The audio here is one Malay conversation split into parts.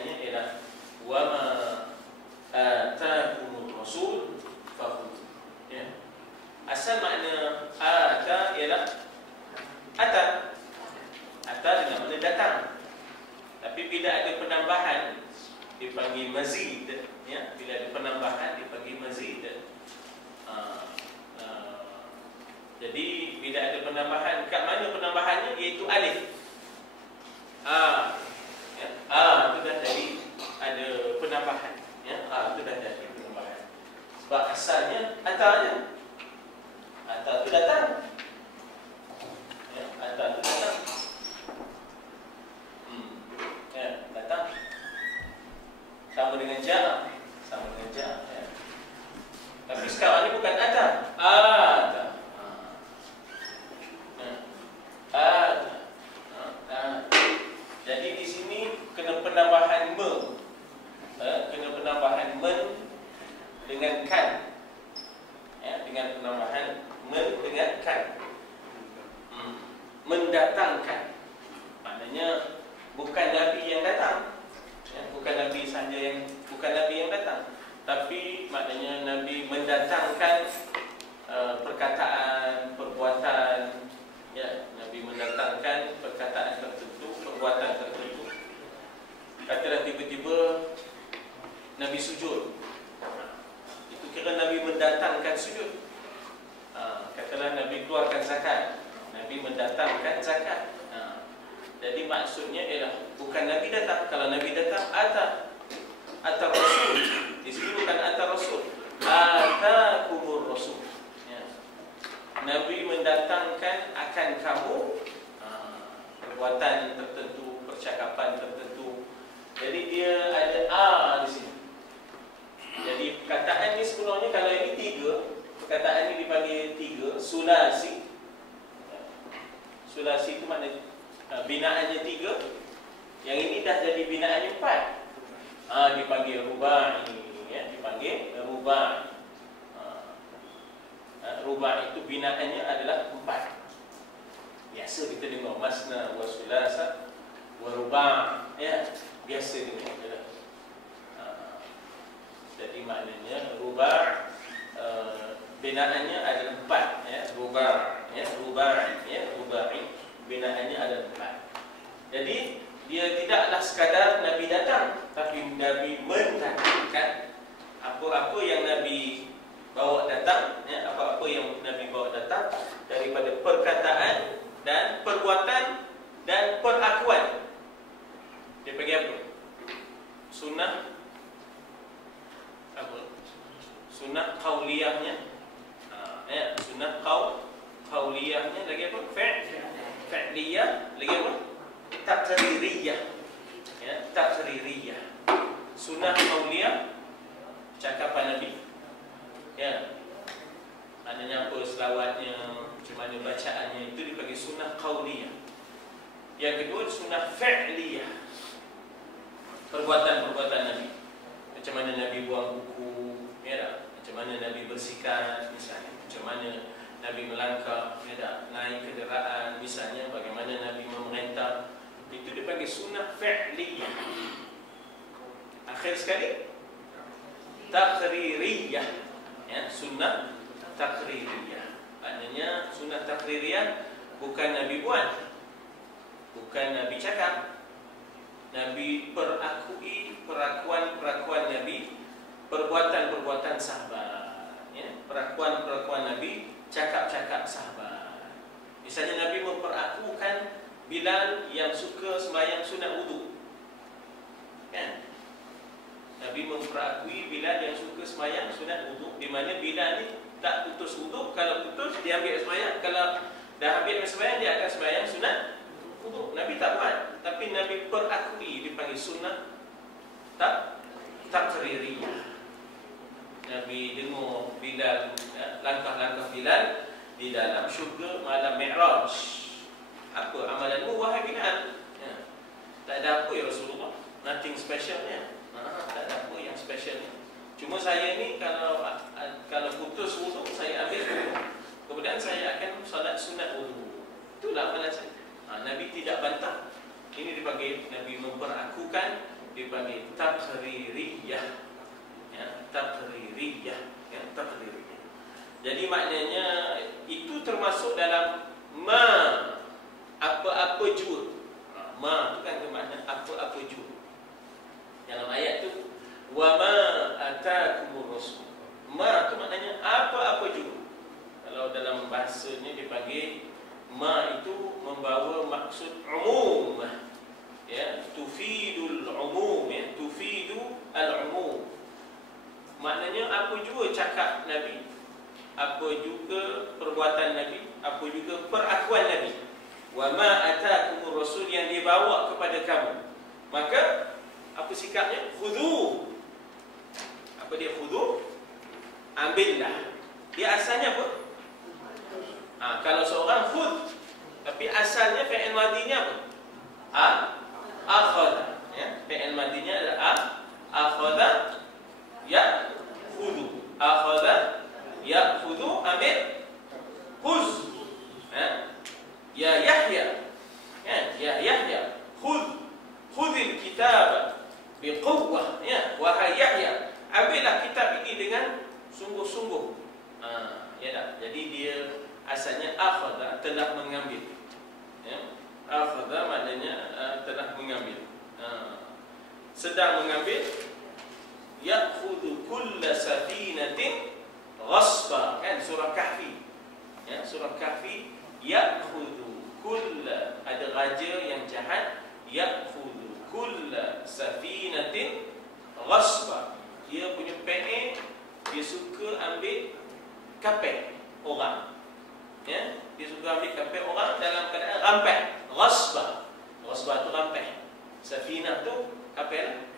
maknanya ialah wa ma atakumur rasul fakhudh. Ya. Asal makna ata ialah ata. Ata dengan makna datang. Tapi bila ada penambahan dipanggil mazid, ya. Bila ada penambahan dipanggil mazid. Jadi bila ada penambahan, kat mana penambahannya? Iaitu alif. Ya. Itu dah jadi ada penambahan, ya. Itu dah jadi penambahan. Sebab asalnya atanya. Ata itu datang. Ya, ata itu datang. Ya, datang. Sama dengan ja. Sama dengan ja, ya. Tapi sekarang ni bukan ata. Ata. Jadi di sini kena penambahan me. Kena penambahan men dengan kan. Ya, dengan penambahan men dengan kan. Mendatangkan. Maknanya bukan Nabi yang datang. Ya, bukan Nabi saja yang datang. Tapi maknanya Nabi mendatangkan perkataan, perbuatan. Ya, Nabi mendatangkan perkataan tertentu, perbuatan tertentu. Katalah tiba-tiba Nabi sujud. Itu kira Nabi mendatangkan sujud. Katalah Nabi keluarkan zakat. Nabi mendatangkan zakat. Jadi maksudnya ialah bukan Nabi datang. Kalau Nabi datang, ata rasul. Di sini bukan ata rasul. Atakumur rasul. Nabi mendatangkan akan kamu perbuatan tertentu, percakapan tertentu. Jadi dia ada di sini. Jadi perkataan ni sebenarnya kalau ini tiga, perkataan ini dipanggil tiga, sulasi. Sulasi itu maknanya binaannya tiga. Yang ini dah jadi binaannya empat. Dipanggil rubai, ya, dipanggil rubai. Ruba' itu binaannya adalah empat. Biasa kita dengar masna wa sulasa wa ruba', ya, biasa dengar. Jadi maknanya ruba' binaannya adalah empat, ya, ruba', ya, ruba'i, ya, ruba'i binaannya adalah empat. Jadi dia tidaklah sekadar Nabi datang, tapi Nabi mendatangkan apa-apa yang Nabi bawa datang, ya, apa-apa yang Nabi bawa datang daripada perkataan dan perbuatan dan perakuan. Dia panggil apa? Sunnah apa? Sunnah qauliyahnya. Ya, sunnah qauliyahnya lagi apa? Fi'liyah, lagi apa? Taqririyah. Ya, taqririyah. Sunnah qauliyah, cakapan Nabi. Ya, maknanya apa, selawatnya, macam mana bacaannya, itu dipanggil sunnah qauliyah. Yang kedua sunnah fi'liyah, perbuatan-perbuatan Nabi. Macam mana Nabi buang buku, ya tak? Macam mana Nabi bersikap misalnya, macam mana Nabi melangkah, ya tak? Naik kenderaan misalnya, bagaimana Nabi memerintah, itu dipanggil sunnah fi'liyah. Akhir sekali taqririyah. Ya, sunnah taqririyah. Maknanya sunnah taqririyah bukan Nabi buat, bukan Nabi cakap. Nabi perakui perakuan Nabi, perbuatan-perbuatan sahabat, ya, perakuan Nabi, cakap-cakap sahabat. Misalnya Nabi memperakukan Bilal yang suka sembahyang sunat wudu, kan? Nabi memperakui Bilal yang suka sembahyang sunat wudu, di mana Bilal ni tak putus wudu. Kalau putus dia ambil sembahyang, kalau dah ambil sembahyang dia akan sembahyang sunat wudu. Nabi tak buat, tapi Nabi perakui, dipanggil sunnah taqririyah. Nabi dengar Bilal, ya, langkah-langkah Bilal di dalam syurga malam Mi'raj. Apa amalanmu wahai Bilal? Ya. Tak ada apa ya Rasulullah, nothing special, ya. Tak ada apa yang special. Cuma saya ni kalau putus wudu, saya ambil wudu, kemudian saya akan solat sunat wudu. Itulah amalan saya. Nabi tidak bantah. Ini dipanggil Nabi memperakukan dipanggil taqririyah. Ya, taqririyah, ya, taqririyah. Jadi maknanya itu termasuk dalam ma, apa-apa jua. Ma itu kan bermakna apa-apa jua. Dalam ayat tu wa ma atakumur rasul. Ma itu maknanya apa-apa jua. Kalau dalam bahasanya dipanggil ma itu membawa maksud umum. Ya, tufidul umum, ya, tufidu al-umum. Maknanya apa juga cakap Nabi, apa juga perbuatan Nabi, apa juga perakuan Nabi. Wa ma atakumur rasul, yang dibawa kepada kamu, maka apa sikapnya? Khudhu. Apa dia khudhu? Ambillah. Dia asalnya apa? Kalau seorang khudh, tapi asalnya fi'il madinya apa? Akhadha. Ya, fi'il madinya adalah akhadha ya khudhu. Akhadha ya khudhu, ambil, khuz. Ya Yahya, ya Yahya, khudhil kitab biquwwah, ya wahai Yahya, ambillah kitab ini dengan sungguh-sungguh. Ya tak? Jadi dia asalnya akhadha, telah mengambil. Ya, akhadha maknanya telah mengambil, sedang mengambil. Ya'khudhu kulla safinatin ghasba, kan surah Kahfi. Ya, surah Kahfi, ya'khudhu kulla, ada raja yang jahat, ya'khudhu kulla safinatin ghasba. Dia punya PA, dia suka ambil kapal orang. Ya, dia suka ambil kapal orang dalam keadaan rampai. Ghasba. Ghasba tu rampai. Safinah tu kapal.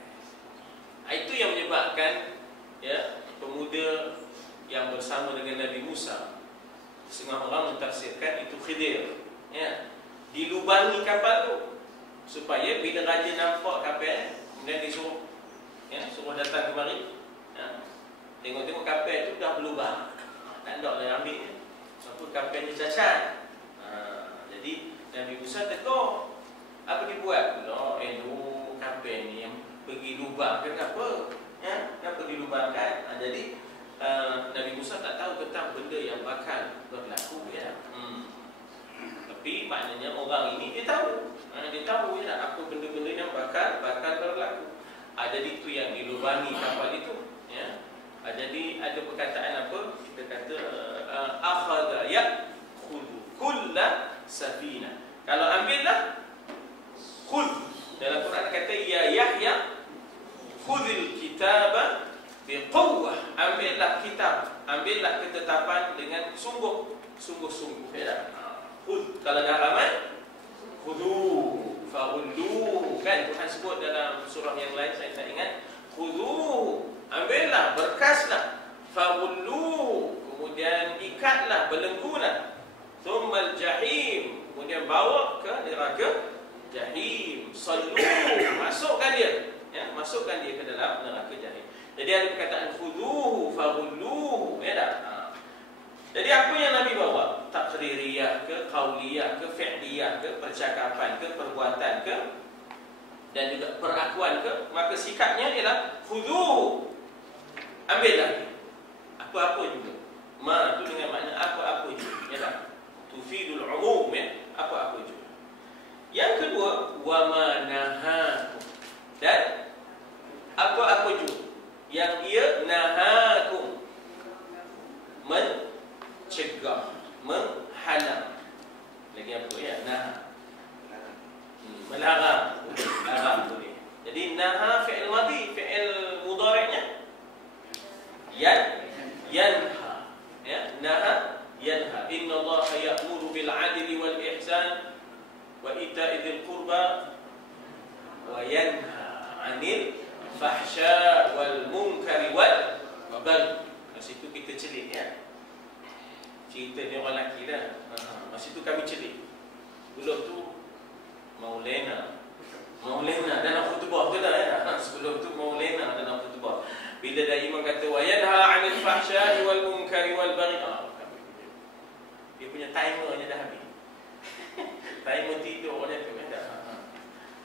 Itu yang menyebabkan ya, pemuda yang bersama dengan Nabi Musa, setengah orang mentafsirkan itu Khidir, ya, dilubangi kapal tu supaya bila raja nampak kapal, kemudian disuruh, ya, suruh datang kemari, ya, tengok-tengok kapal tu dah berlubang, tak nak lah ambil, sebab kapalnya cacat. Jadi Nabi Musa tegur, apa dibuat pula? Kapal ni yang pergi lubang, kenapa? Ya, kenapa dilubangkan? Jadi Nabi Musa tak tahu tentang benda yang bakal berlaku, ya. Tapi maknanya orang ini dia tahu, dia tahu ya apa benda-benda yang bakal berlaku. Jadi itu yang dilubangi kapal itu, ya. Jadi ada perkataan apa? Kita kata akhadha ya'khudhu kulla safina. Kalau ambillah, khudh. Dalam Quran kata ya Yahya khudhil kitaba biquwwah, ambillah kitab, ambillah ketetapan dengan sungguh-sungguh, ya. Khudh, kalau dah ramai, khudhu fa'ullu, kan Tuhan sebut dalam surah yang lain, saya tak ingat. Khudhu, ambillah, berkaslah, fa'ullu, kemudian ikatlah, belenggulah, thummal jahim, kemudian bawa ke neraka jahim, sallu, masukkan dia, ya, masukkan dia ke dalam neraka jahim. Jadi ada perkataan khudhuhu faghulluhu, ya tak? Jadi apa yang Nabi bawa? Taqririyah ke, qauliyah ke, fi'liyah ke, percakapan ke, perbuatan ke, dan juga perakuan ke, maka sikapnya ialah khudhuhu, ambillah apa-apa juga. Ma itu dengan makna apa-apa juga, ya tak? Tufidul umum, ya, apa-apa juga. Yang kedua, wa ma nahakum, dan apa-apa juga yang ia nahakum, mencegah, menghalang. Lagi apa ya? Nah, melarang, larang boleh. Jadi naha fi'il madhi, fi'il mudhari'nya yanha, ya, naha yanha. Inna Allah ya'muru bil 'adli wal ihsan wa ita'i dzil qurba wa yanha 'anil fahsya wal munkari wal baghi. Masa itu kita celik, ya. Cerita ni orang lelaki dah. Masa itu kami celik. Sebelum tu Maulana dalam khutbah tu dah, ya. Sebelum tu Maulana dalam khutbah. Bila dah imam kata wa yanha 'anil fahsya wal munkari wal baghi, dia punya timernya dah habis. Timer tidur dia tu, dah.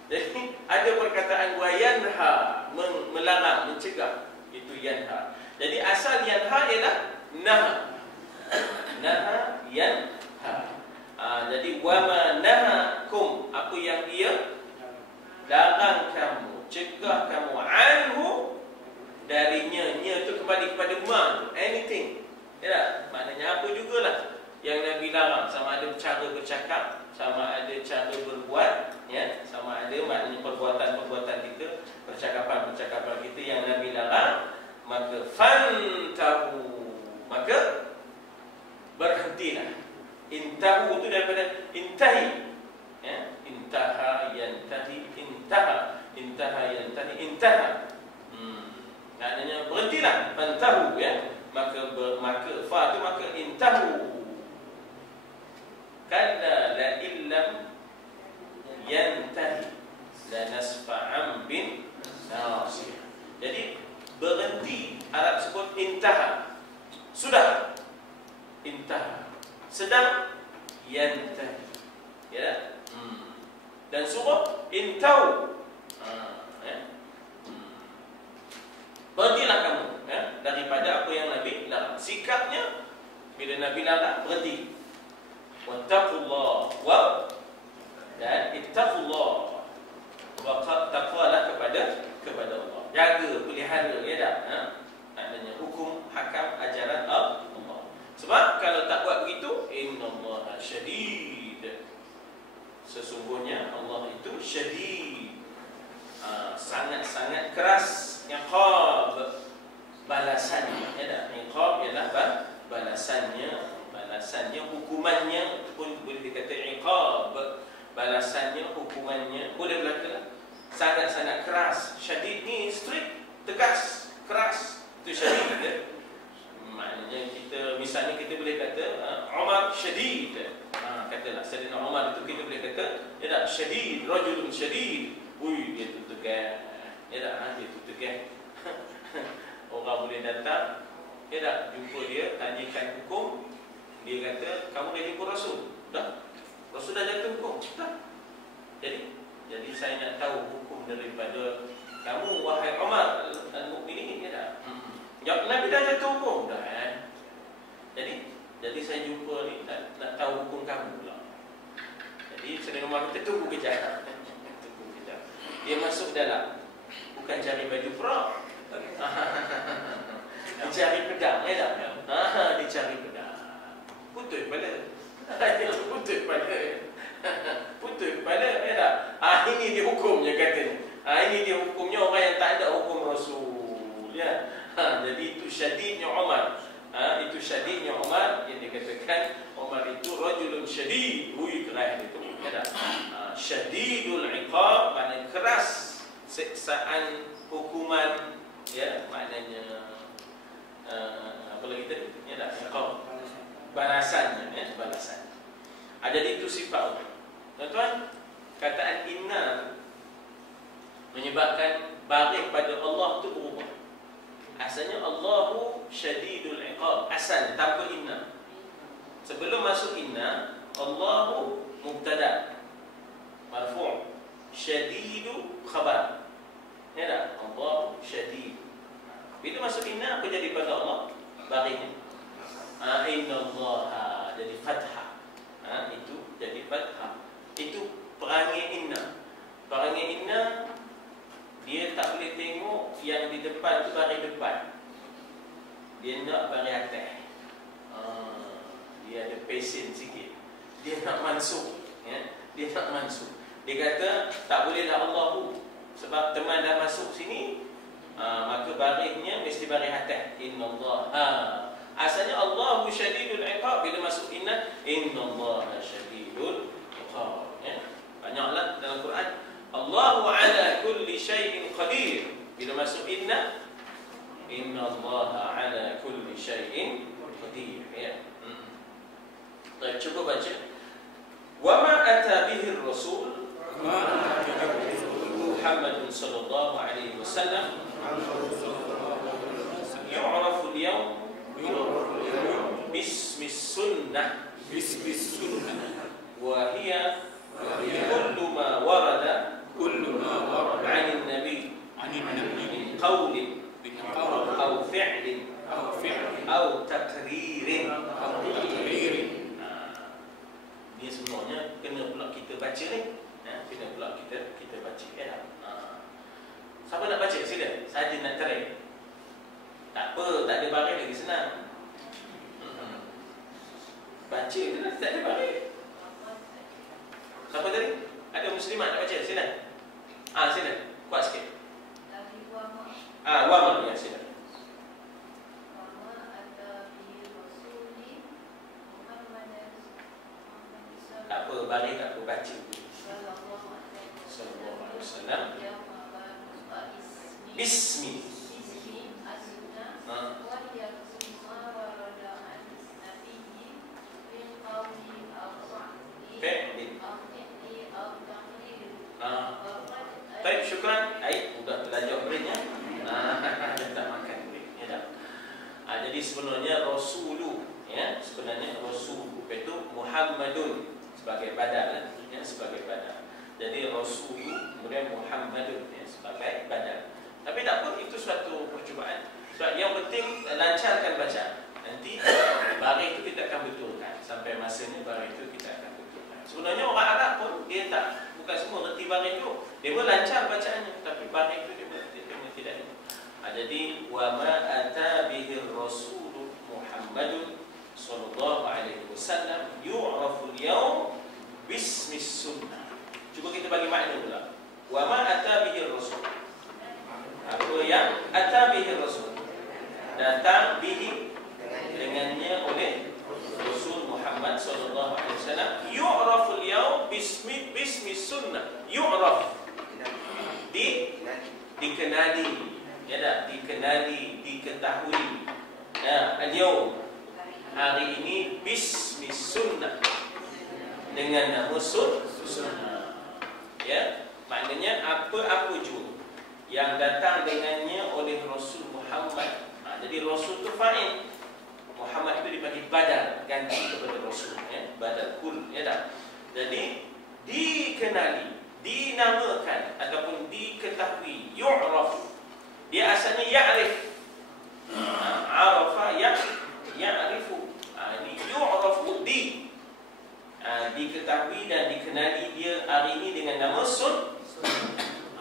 Jadi ada perkataan wa yanha, melarang, mencegah, itu yanha. Jadi asal yanha ialah naha. Naha yanha. Jadi wa ma nahakum, apa yang dia larang kamu, cegah kamu, anhu, darinya. Nya tu kembali kepada ma, anything. Ya, maknanya apa jugalah yang Nabi larang, sama ada cara bercakap, sama ada cara berbuat, ya, sama ada maknanya perbuatan-perbuatan kita, percakapan-percakapan kita yang Nabi larang, maka fantahu, maka berhentilah. Intahu itu daripada intahi, ya, intaha yantahi, intaha, intaha yantahi, intaha. Maknanya berhentilah, fantahu, ya. Maka fa itu maka intahu. Kalla la illam yantahi la nasfa'an bin nasih. Jadi berhenti, Arab sebut intaha. Sudah, intaha. Sedang yantahi, ya. Dan suruh intau, ya. Berhentilah kamu, ya, daripada apa yang Nabi larang. Sikapnya bila Nabi larang, berhenti. Wattaqullah, wa dan ittaqullah, wa taqwalah kepada Allah. Jaga, pelihara, ya tak? Maknanya hukum, hakam, ajaran Allah. Sebab kalau tak buat begitu, innallaha syadid, sesungguhnya Allah itu syadid, sangat-sangat keras iqab, balasannya. Ya tak? Iqab ialah balasannya, hukumannya pun boleh dikata iqab, balasannya, hukumannya boleh berlaku sangat-sangat keras. Syadid ni strict, tegas, keras, itu syadid, ya? Maknanya kita, misalnya kita boleh kata Umar syadid, katalah Sayyidina Umar itu kita boleh kata, ya tak, syadid, rajulun syadid. Ui, dia tu tegas, ya tak, dia tu tegas. Orang boleh datang, ya tak, jumpa dia, tanyakan hukum, dia kata, kamu dah jumpa Rasul? Dah. Rasul dah jatuh hukum? Dah. Jadi saya nak tahu hukum daripada kamu, wahai Umar al-Mu'minin, ya tak? Nabi dah jatuh hukum dah, Jadi saya jumpa ni, nak tahu hukum kamu pula. Jadi Sayyidina Umar kita tunggu kejap. Dia masuk dalam, bukan cari baju perang, dia cari pedang, ya tak? Dia cari pedang. Putus kepala. Putus kepala, ya tak? Ini dia hukumnya, katanya. Ini dia hukumnya orang yang tak ada hukum Rasul, ya. Jadi itu syadidnya Umar. Itu syadidnya Umar, yang dikatakan Umar itu rajulun syadid. Ui, keras itu, ya tak? Syadidul iqab, maknanya keras siksaan, hukuman, ya, maknanya apa lagi tadi, ya tak? Iqab, balasannya, ya, balasan. Jadi itu sifat Allah. Tuan-tuan, kataan inna menyebabkan balik pada Allah itu berubah. Asalnya Allahu syadidul iqab, asal tanpa inna. Sebelum masuk inna, Allahu mubtada marfu', syadidu khabar, ya tak? Allahu syadid. Bila masuk inna, apa jadi pada Allah? Baliknya innallaha, jadi fathah. Itu jadi fathah. Itu perangai inna. Perangai inna, dia tak boleh tengok yang di depan tu baris depan. Dia nak baris atas. Dia ada pesen sikit. Dia nak mansuk, ya? Dia nak mansuk. Dia kata tak bolehlah Allahu, sebab teman dah masuk sini, maka barisnya mesti baris atas. Innallaha. Asalnya Allahu syadidul iqab, bila masuk inna, innallaha syadidul iqab, ya? Banyaklah dalam Quran Allahu ala kulli syai'in qadir. Bila masuk inna, innallaha ala kulli syai'in qadir, ya. Baik, cuba baca. Wa ma ata bihi ar-rasul Muhammad sallallahu alaihi wasallam yu'rafu al-yawm bismi sunnah, wa hiya kullu ma warada qaulin au fi'lin au taqririn. Ini sebenarnya kena pula kita baca ni. Kena pula kita baca Siapa nak baca? Sila. Saja nak try. Tak apa, tak ada baris lagi senang. Baca je lah, tak ada baris. Siapa tadi? Ada muslimat nak baca? Sila. Sila. Kuat sikit. Wama. Ya, sila. Tak apa, baris tak apa, baca. Sallallahu alaihi wasallam. Bismi. Baik, syukran. Sudah belajar beritnya. Tak makan berit. Jadi sebenarnya Rasulu, sebenarnya Rasul itu Muhammadun sebagai badal, sebagai badal. Jadi Rasulu kemudian Muhammadun sebagai badal. Tapi tak apa, itu suatu percubaan. Sebab yang penting lancarkan baca. Nanti baris itu kita akan betulkan. Sampai masanya baris itu kita akan betulkan. Sebenarnya orang Arab pun dia tak, bukan semua ngerti baris itu. Dia pun lancar bacaannya, tapi baris itu dia tidak. Jadi wa ma ata bihi Rasul Muhammadun sallallahu alaihi wasallam yu'rafu al-yawm bismi sunnah. Cuba kita bagi makna pula. Wa ma ata bihi Rasul. Apa yang ata bihi Rasul? Datang bihi dengannya oleh Rasul Muhammad sallallahu alaihi wasallam. Yu'rafu al-yawm bismi sunnah. Yu'raf. Dikenali. Dikenali, diketahui. Al-yawm, hari ini bismi sunnah, dengan nama sunnah. Maknanya apa-apa juga yang datang dengannya oleh Rasul Muhammad. Jadi Rasul itu fa'il, Muhammad itu dipanggil badal, ganti kepada Rasul, badal kul. Jadi dikenali, dinamakan ataupun diketahui. Yu'raf, dia asalnya ya'rif. Arafa ya'rifu. Ini yu'rafu diketahui dan dikenali dia hari ini dengan nama sunnah.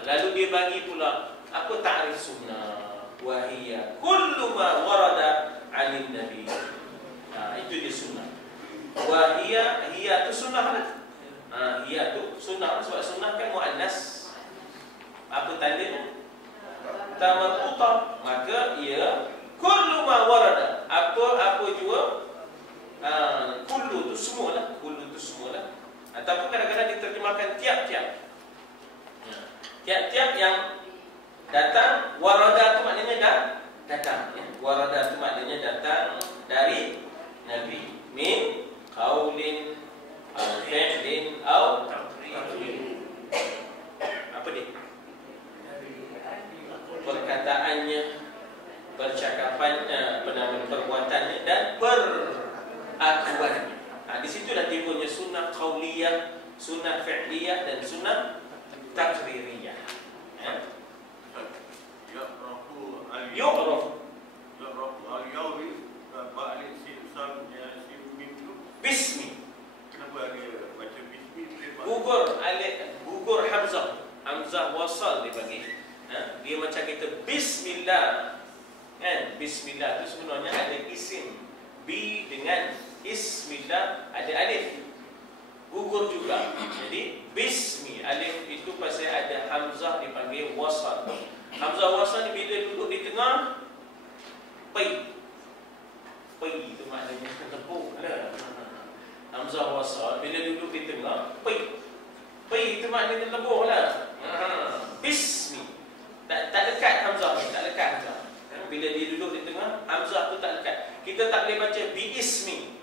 Lalu dia bagi pula apa ta'rif sunnah? Wa hiya kullu ma warada 'anil nabi. Itu dia sunnah. Wa hiya tu sunnah lah. Hiya tu sunnah, sebab sunnah kan muannas. Apa tandanya? Tamarquta. Maka ia kullu ma warada, apa juga. Kullu tu semualah, ataupun kadang-kadang diterjemahkan tiap-tiap. Tiap-tiap yang datang. Warada tu maknanya datang. Warada tu maknanya datang dari Nabi. Min qaulin au fi'lin au taqririn. Apa dia? Perkataannya, percakapannya, perbuatannya dan perakuannya. Di situ dah timbulnya sunnah qauliyah, sunnah fi'liyah dan sunnah taqririyah. Yu'raf al-yawmi ba'al simsam bismi. Kenapa dia baca bismi? Gugur hamzah wasal dia bagi. Dia macam kita bismillah. Bismillah itu sebenarnya ada isim. Bi dengan ismillah ada alif. Gugur juga. Jadi bismi, alif itu pasal ada hamzah dipanggil wasal. Hamzah wasal ni bila duduk di tengah, pai itu maknanya tepuk lah. Hamzah wasal bila duduk di tengah, pai itu maknanya tepuk lah. Bismi, tak lekat hamzah ni, tak lekat hamzah. Bila dia duduk di tengah, hamzah tu tak lekat. Kita tak boleh baca bi ismi.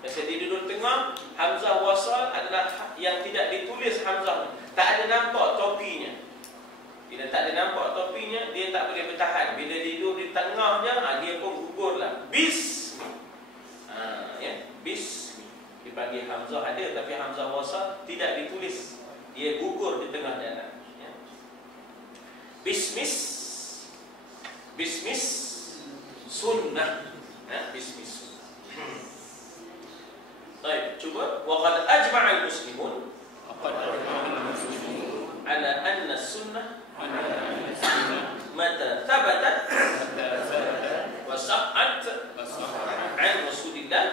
Pasal dia duduk tengah, hamzah wasal adalah yang tidak ditulis hamzah. Tak ada nampak topinya. Bila tak ada nampak topinya, dia tak boleh bertahan. Bila dia duduk di tengahnya, dia pun gugurlah. Bismi. Bismi. Dipanggil hamzah ada, tapi hamzah wasal tidak ditulis. Dia gugur di tengah jalan. Bismis. bismis sunnah. Bismis sunnah. Baik, cuba. Wa qad ajma'a al-muslimun ala anna sunnah mata thabatat wa sahhat an Rasulillah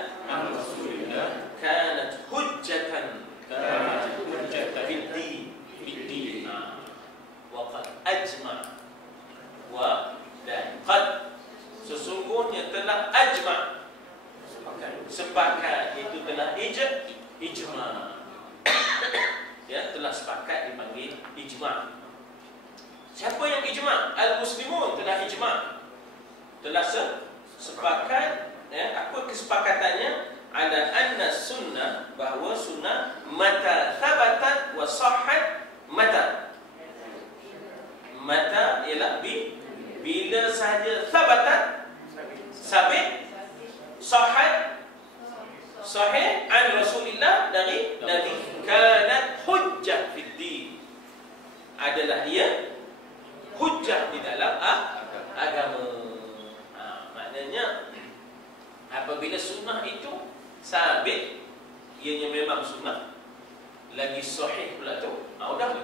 kanat hujjatan fid din. Wa qad ajma' wa dan qad sesungguhnya telah ajma', sepakat, itu telah ijma'. Ya, telah sepakat dipanggil ijma'. Siapa yang ijma'? Al-muslimun telah ijma', telah sepakat. Ya, apa kesepakatannya? Ala anna sunnah, bahawa sunnah mata thabatat wa sahhat. Mata ialah bila sahaja thabatat, sabit, sahhat, sahih an Rasulillah, dari Nabi, kanat hujjah fid din, adalah ia hujjah di dalam agama. Maknanya apabila sunnah itu sabit, ianya memang sunnah, lagi sahih pula tu, udah tu,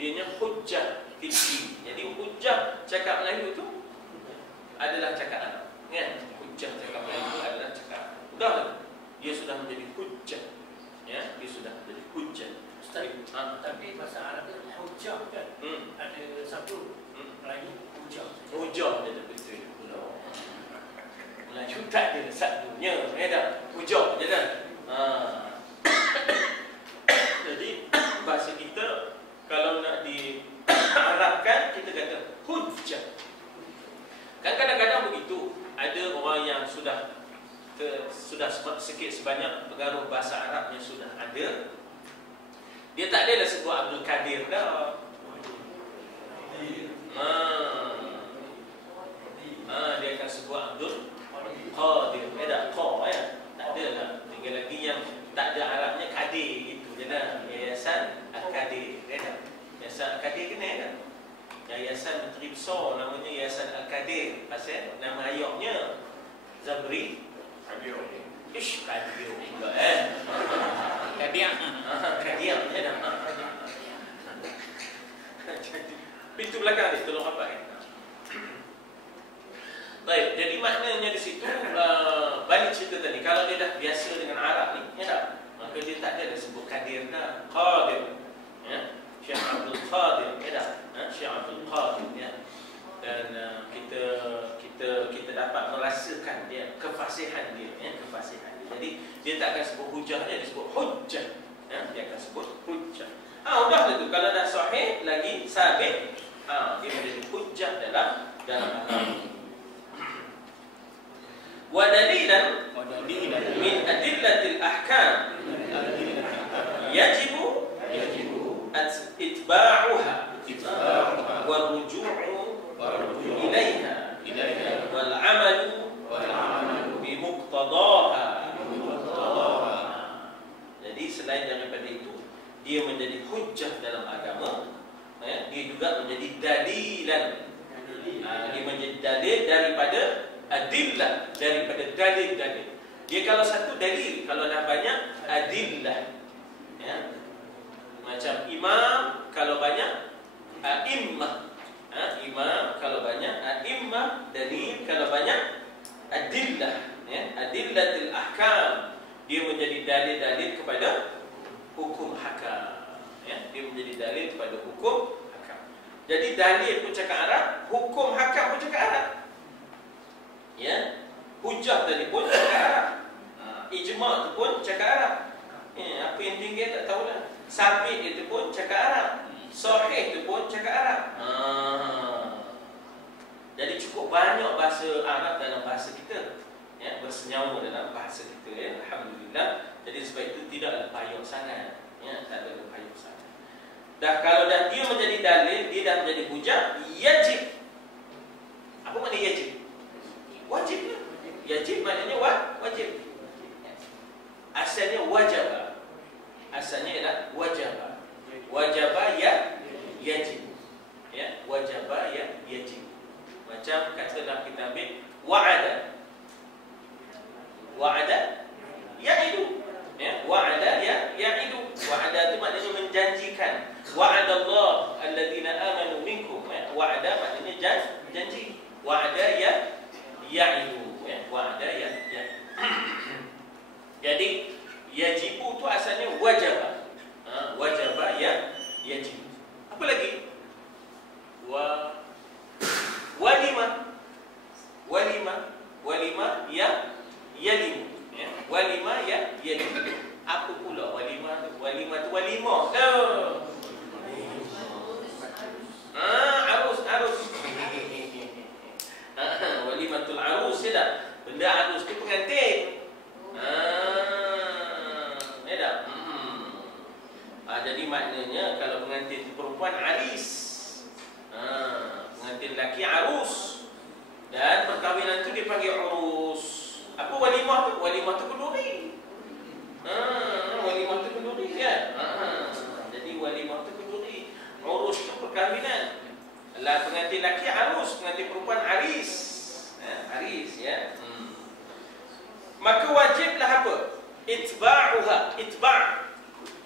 dianya hujjah fid din. Jadi hujjah cakap Melayu tu adalah cakap Arab, kan? Hujjah cakap Melayu itu adalah cakap Arab. Udah lah, dia sudah menjadi hujjah. Ya, dia sudah menjadi hujjah. Tapi bahasa Arab itu hujjah kan? Ada satu Melayu hujjah. Hujjah dia betul. Melayu tak ada satunya, ya dah. Hujjah je dah. Jadi bahasa kita kalau nak diarabkan, kita kata hujjah. Kan kadang-kadang begitu, ada orang yang sudah sikit sebanyak pengaruh bahasa Arabnya sudah ada, dia tak adalah sebut Abdul Qadir dah. Dia akan sebut Abdul Qadir. Tak ada lah. Tinggal lagi yang tak ada Arabnya, Qadir gitu je lah. Yayasan Al-Qadir. Yayasan Al-Qadir kena kan? Yayasan Menteri Besar namanya Yayasan Al-Qadir, pasal nama ayahnya Zabri Qadir. Qadir pula Qadir. Qadir je dah. Pintu belakang ni tolong apa kan? Baik, jadi maknanya di situ balik cerita tadi, kalau dia dah biasa dengan Arab ni, ya tak? Maka dia tak ada sebut Qadir dah. Qadir. Ya. Syekh Abdul Qadir, ya tak? Syekh Abdul Qadir, ya. Dan kita dapat merasakan dia kefasihan dia, ya, kefasihan dia. Jadi dia tak akan sebut hujah, dia sebut hujjah. Ya, dia akan sebut hujjah. Udah tu, kalau dah sahih lagi sabit, dia menjadi hujjah dalam agama. Wa dalilan min adillatil ahkam yajibu itba'uha wa ruju'u ilaiha wal 'amalu bi muqtadaha. Jadi selain daripada itu, dia menjadi hujjah dalam agama, dia juga menjadi dalilan. Dia menjadi dalil daripada adillah, daripada dalil-dalil. Dia kalau satu dalil, kalau dah banyak adillah. Ya. Macam imam kalau banyak a'immah. Imam kalau banyak a'immah, dalil kalau banyak adillah. Ya. Adillatul ahkam, dia menjadi dalil-dalil kepada hukum hakam. Ya. Dia menjadi dalil kepada hukum hakam. Jadi dalil pun cakap Arab, hukum hakam pun cakap Arab. Ya, hujah tadi pun cakap Arab, ijma' tu pun cakap Arab. Apa yang tinggi tak tahulah. Sabit itu pun cakap Arab, sahih itu pun cakap Arab. Jadi cukup banyak bahasa Arab dalam bahasa kita, ya, bersenyawa dalam bahasa kita, ya. Alhamdulillah. Jadi sebab itu tidaklah payah sangat, ya, tak ada payah sangat. Dah kalau dah dia menjadi dalil, dia dah menjadi hujah, yajib. Apa makna yajib? Wajib. Yajib maknanya wajib. Asalnya wajib. Asalnya ialah wajib. Wajib ya yajib. Ya, wajib ya yajib. Macam Macam katalah kita ambil wa'ada. Wa'ada ya'idu. Ya, wa'ada ya'idu. Wa'ada itu maknanya menjanjikan. Wa'ada Allah alladzina amanu minkum. Ya, wa'ada maknanya janji. Wa'ada ya'idu. Ya, wa'ada ya. Jadi yajibu itu asalnya wajaba. Wajaba yajib. Apa lagi? Walima yalim. Ya, walima yalim. Apa pula walima tu? Walima tu walima. Arus. Walimatul arus ya dah. Benda arus tu pengantin. Ya dah. Jadi maknanya kalau pengantin perempuan aris. Pengantin lelaki arus. Dan perkahwinan tu dipanggil urus. Apa walimah tu? Walimah tu kenduri. Walimah tu kenduri kan? Jadi walimah tu kenduri. Urus tu perkahwinan. Lah pengantin lelaki arus, pengantin perempuan aris. Aris ya. Maka wajiblah apa? Itba'uha. Itba'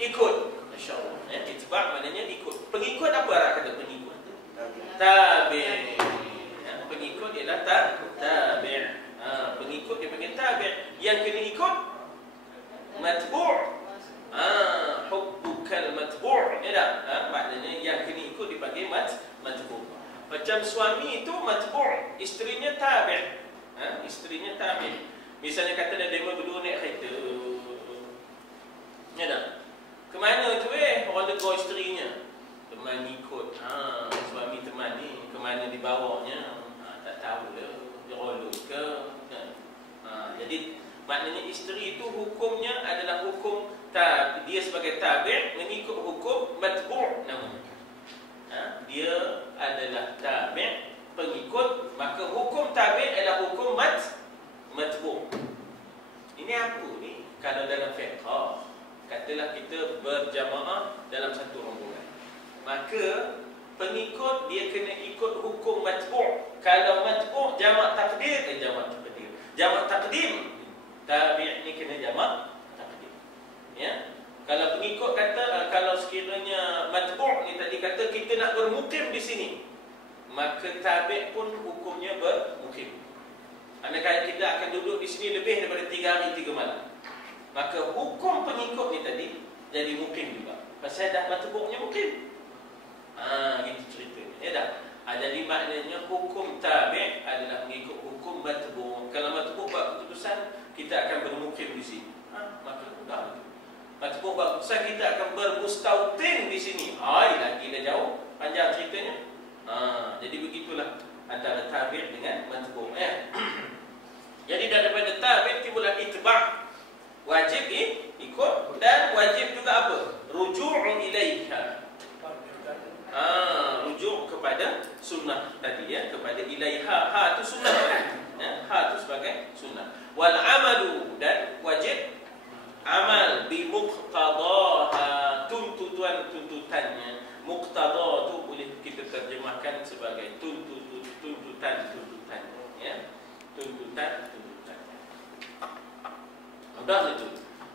ikut. Masya-Allah. Itba' maknanya ikut. Pengikut apa arah kata pengikut? Tabi'. Pengikut ialah tabi'. Pengikut dia panggil tabi'. Yang kena ikut matbu'. Hubbukal matbu'. Ya tak? Maknanya yang kena ikut dipanggil matbu'. Macam suami itu matbu', isterinya tabi'. Isterinya tabi'. Misalnya kata dia berdua naik kereta. Ya tak? Ke mana tu orang tegur isterinya? Teman ikut. Suami teman ni ke mana dibawanya? Tak tahu lah. Dia rolot ke? Jadi maknanya isteri itu hukumnya adalah hukum dia sebagai tabi' mengikut hukum matbu' namanya. Dia adalah tabi' pengikut, maka hukum tabi' adalah hukum matbu'. Ini apa ni? Kalau dalam fiqh, katalah kita berjamaah dalam satu rombongan, maka pengikut dia kena ikut hukum matbu'. Kalau matbu' jamak takdir, jamak takdim, tabi' ni kena jamak takdim. Ya. Kalau pengikut kata, kalau sekiranya matbu' ni tadi kata kita nak bermukim di sini, maka tabi' pun hukumnya bermukim. Manakala kita akan duduk di sini lebih daripada 3 hari 3 malam, maka hukum pengikut ni tadi jadi mukim juga. Pasal dah matbu'-nya mukim. Itu ceritanya. Ya dah. Jadi maknanya hukum tabi' adalah mengikut hukum matbu'. Kalau matbu' buat keputusan kita akan bermukim di sini, maka sudah. Matbu' buat keputusan kita akan bermustautin di sini. Lagi dah jauh, panjang ceritanya. Jadi begitulah antara tabi' dengan matbu'. Jadi daripada tabi' timbullah itba'. Wajib ikut, dan wajib juga apa? Ruju'u ilaiha. Rujuk kepada sunnah tadi ya, kepada ilaiha. Itu sunnah kan? Itu sebagai sunnah. Wal amalu, dan wajib amal bi muqtadaha, tuntutannya. Muqtada tu boleh kita terjemahkan sebagai tuntutan ya. Tuntutan. Mudah itu.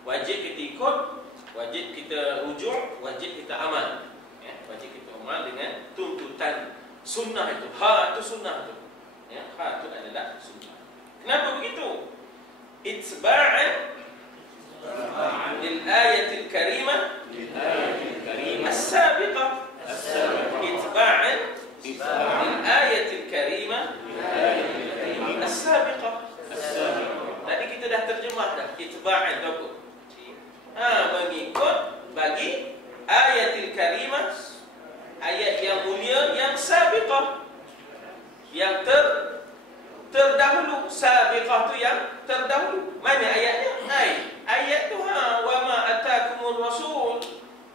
Wajib kita ikut, wajib kita rujuk, wajib kita amal. Ya, wajib kita amal dengan tuntutan sunnah itu. Itu sunnah itu. Ya, itu adalah sunnah. Kenapa begitu? Itba'an lil ayatil karimah as-sabiqah. Itba'an lil ayatil karimah as-sabiqah. Tadi kita dah terjemah dah. Itba'an tu apa? Mengikut bagi ayatil karimah, ayat yang mulia, yang sabiqah, yang terdahulu. Sabiqah tu yang terdahulu. Mana ayatnya? Ayat tu wa ma atakumur rasul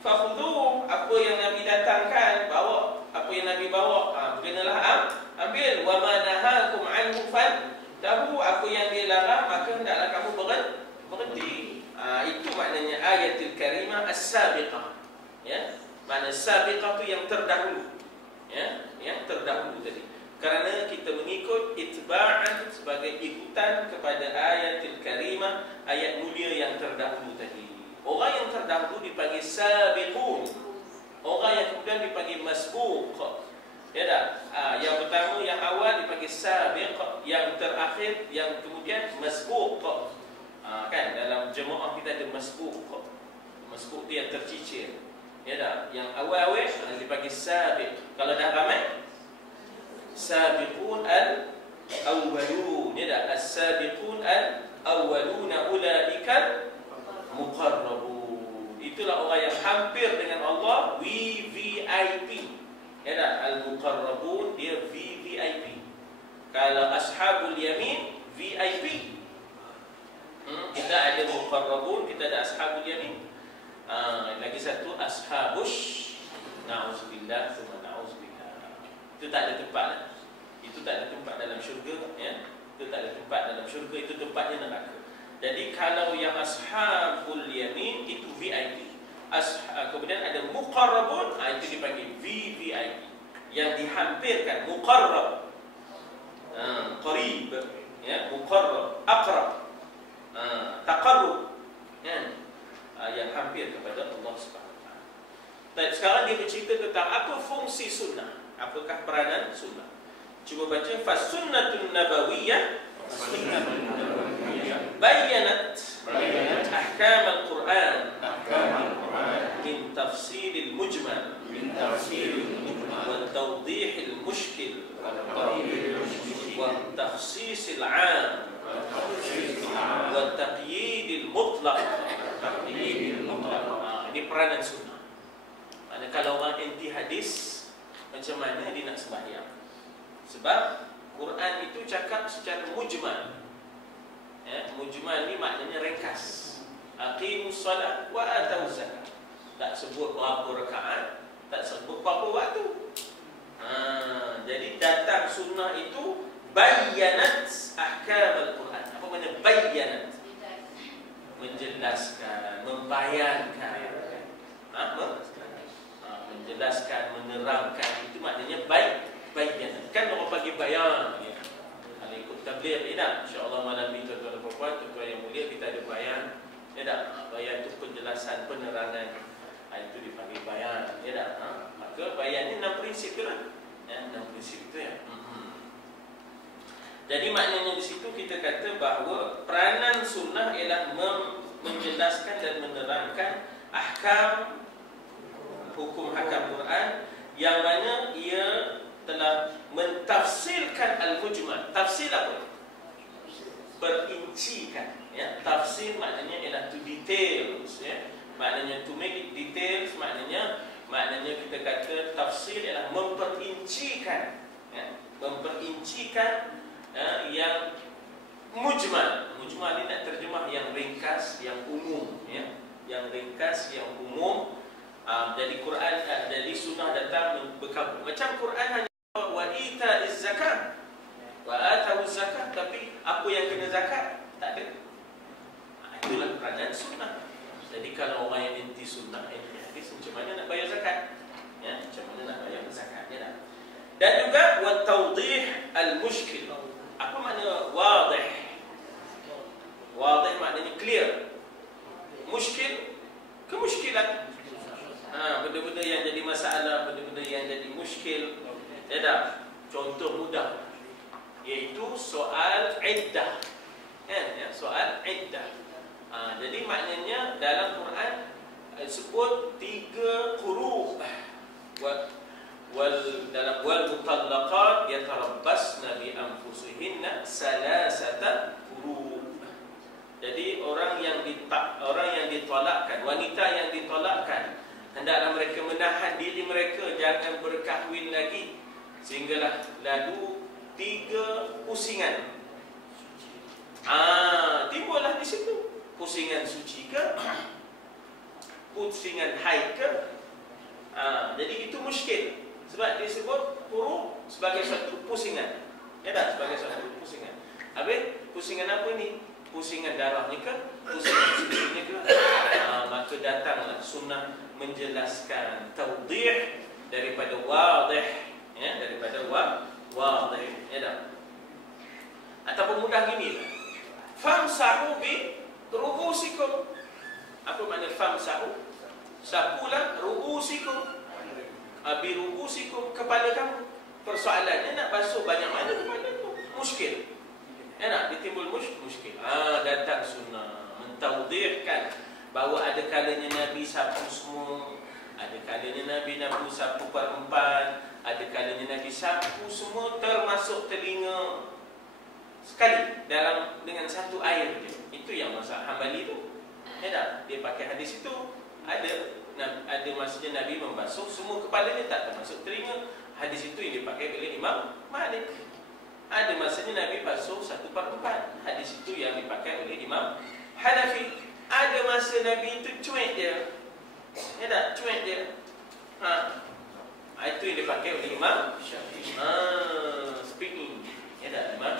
fakhudhuh. Apa yang Nabi datangkan, bawa. Apa yang Nabi bawa, kenalah ambil. Wa ma nahakum anhu fantahu. Apa yang dia larang, maka hendaklah kamu berhenti. Itu maknanya ayatul karimah as-sabiqah. Ya, makna sabiqah tu yang terdahulu. Ya, yang terdahulu tadi. Kerana kita mengikut mengikut itba'an sebagai ikutan kepada ayatil karimah, ayat mulia yang terdahulu tadi. Orang yang terdahulu dipanggil sabiqun, orang yang kemudian dipanggil masbuq. Ya tak? Yang pertama, yang awal dipanggil sabiq, yang terakhir, yang kemudian masbuq. Kan dalam jemaah kita ada masbuq. Masbuq dia tercicir. Ya tak? Yang awal-awal dipanggil sabiq. Kalau dah ramai, sabiqun al-awwalun. Ya tak? As-sabiqun al-awwaluna ulaika muqarrabun. Itulah orang yang hampir dengan Allah, VVIP. Ya tak? Al-muqarrabun dia VVIP. Kalau ashabul yamin VIP. Kita ada muqarrabun, kita ada ashabul yamin. Lagi satu ashabush, na'udzubillah, thumma na'udzubillah. Itu tak ada tempat. Itu tak ada tempat dalam syurga, ya. Itu tak ada tempat dalam syurga, itu tempatnya neraka. Jadi kalau yang ashabul yamin itu VIP. Kemudian ada muqarrabun, itu dipanggil VVIP. Yang dihampirkan, muqarrab, qarib, ya, muqarrab, aqrab, taqarrub, ya, yang hampir kepada Allah Subhanahu wa taala. Dan sekarang dia bercerita tentang apa fungsi sunnah, apakah peranan sunnah. Cuba baca fasunnatun nabawiyyah bayanat ahkam al-Quran min tafsil al-mujmal wa tawdih al-mushkil wa takhsis al-'am wa taqyid al-mutlaq. Ini peranan sunnah. Maksudnya kalau orang anti hadis, macam mana dia nak sembahyang? Sebab Quran itu cakap secara mujmal. Ya, mujmal ni maknanya ringkas. Aqimus solat wa atuz zakat. Tak sebut berapa rakaat, tak sebut berapa waktu. Jadi datang sunnah itu bayanat ahkam al-Quran. Apa makna bayanat? Menjelaskan, membayankan, menjelaskan, menerangkan. Itu maknanya bayanat. Kan orang bagi bayan, ya. Kalau ikut tabligh, tak? InsyaAllah malam ni tuan-tuan dan puan-puan, tuan-tuan yang mulia, kita ada bayan. Ya tak? Bayan itu penjelasan, penerangan. Itu dipanggil bayan. Ya tak? Maka bayan ni 6 prinsip tu lah. Ya, 6 prinsip tu ya. Jadi maknanya di situ kita kata bahawa peranan sunnah ialah menjelaskan dan menerangkan ahkam, hukum hakam Quran, yang mana ia telah mentafsirkan al-mujmal. Tafsir apa? Perincikan, ya. Tafsir maknanya ialah to details, ya. Maknanya to make it details, maknanya kita kata tafsir ialah memperincikan, ya. Memperincikan yang mujmal. Mujmal ni nak terjemah yang ringkas, yang umum, ya. Yang ringkas, yang umum. Jadi Quran, jadi sunnah datang berkabung. Macam Quran hanya wa ita'iz zakat, wa atawuz zakat, tapi apa yang kena zakat tak ada. Itulah peranan sunnah. Jadi kalau orang yang anti sunnah, hadis, macam mana nak bayar zakat? Ya, macam mana nak bayar zakat? Ya. Dan juga wa tawdih al-mushkil. Apa makna wadih? Wadih maknanya clear. Mushkil, kemushkilan. Benda-benda yang jadi masalah, benda-benda yang jadi muskil. Ya tak? Contoh mudah, iaitu soal iddah. Ya, soal iddah. Jadi maknanya dalam Quran sebut 3 huruf. Dalam wal mutallaqat yatarabbasna bi anfusihinna salasata huruf. Jadi orang yang ditolakkan, wanita yang ditolakkan, hendaklah mereka menahan diri mereka, jangan berkahwin lagi, sehinggalah lalu 3 pusingan. Timbullah di situ pusingan suci ke, pusingan haid ke. Jadi itu muskil. Sebab disebut huruf sebagai satu pusingan. Ya tak? Sebagai satu pusingan. Habis, pusingan apa ni? Pusingan darah ni ke? Pusingan sucinya ke? Maka datanglah sunnah menjelaskan tawdih daripada wadih, ya, daripada wadih, ya tak? Ataupun mudah gini lah. Famsahu bi ru'usikum. Apa makna famsahu? Sapulah ru'usikum. Bi ru'usikum, kepala kamu. Persoalannya nak basuh banyak mana kepala tu? Muskil. Nak ditimbul muskil. Datang sunnah mentawdihkan bahawa ada kalanya Nabi sapu semua, ada kalanya Nabi sapu perempat, ada kalanya Nabi sapu semua termasuk telinga sekali dengan satu air dia. Itu yang mazhab Hambali tu. Tak? Dia pakai hadis itu. Ada masanya Nabi membasuh semua kepalanya, tak termasuk telinga. Hadis itu yang dipakai oleh Imam Malik. Ada masanya Nabi basuh 1/4. Hadis itu yang dipakai oleh Imam Hanafi. Ada masa Nabi itu cuek dia. Tak? Cuek dia. Itu yang dipakai oleh Imam Syafi'i. Speaking. Tak? Imam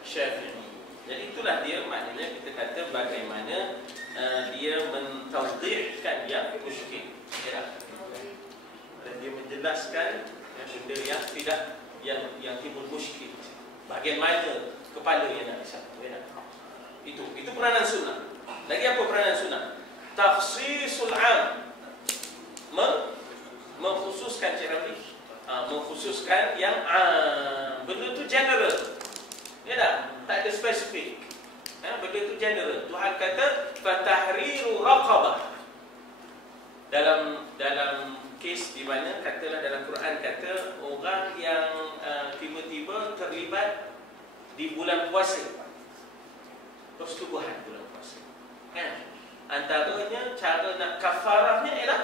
Syafi'i. Jadi itulah dia, maknanya kita kata bagaimana dia mentawdihkan yang musyrik. Dan dia menjelaskan benda yang tidak yang timbul musyrik. Bagaimana kepala yang nak disapu. Itu peranan sunnah. Lagi apa peranan sunnah? Takhsisul am. Mengkhususkan mengkhususkan yang benda tu general. Tak ada spesifik. Benda tu general. Tuhan kata fatahriru raqabah. Dalam kes di mana katalah dalam Quran kata orang yang tiba-tiba terlibat di bulan puasa, persetubuhan bulan puasa, antaranya cara nak kafarahnya ialah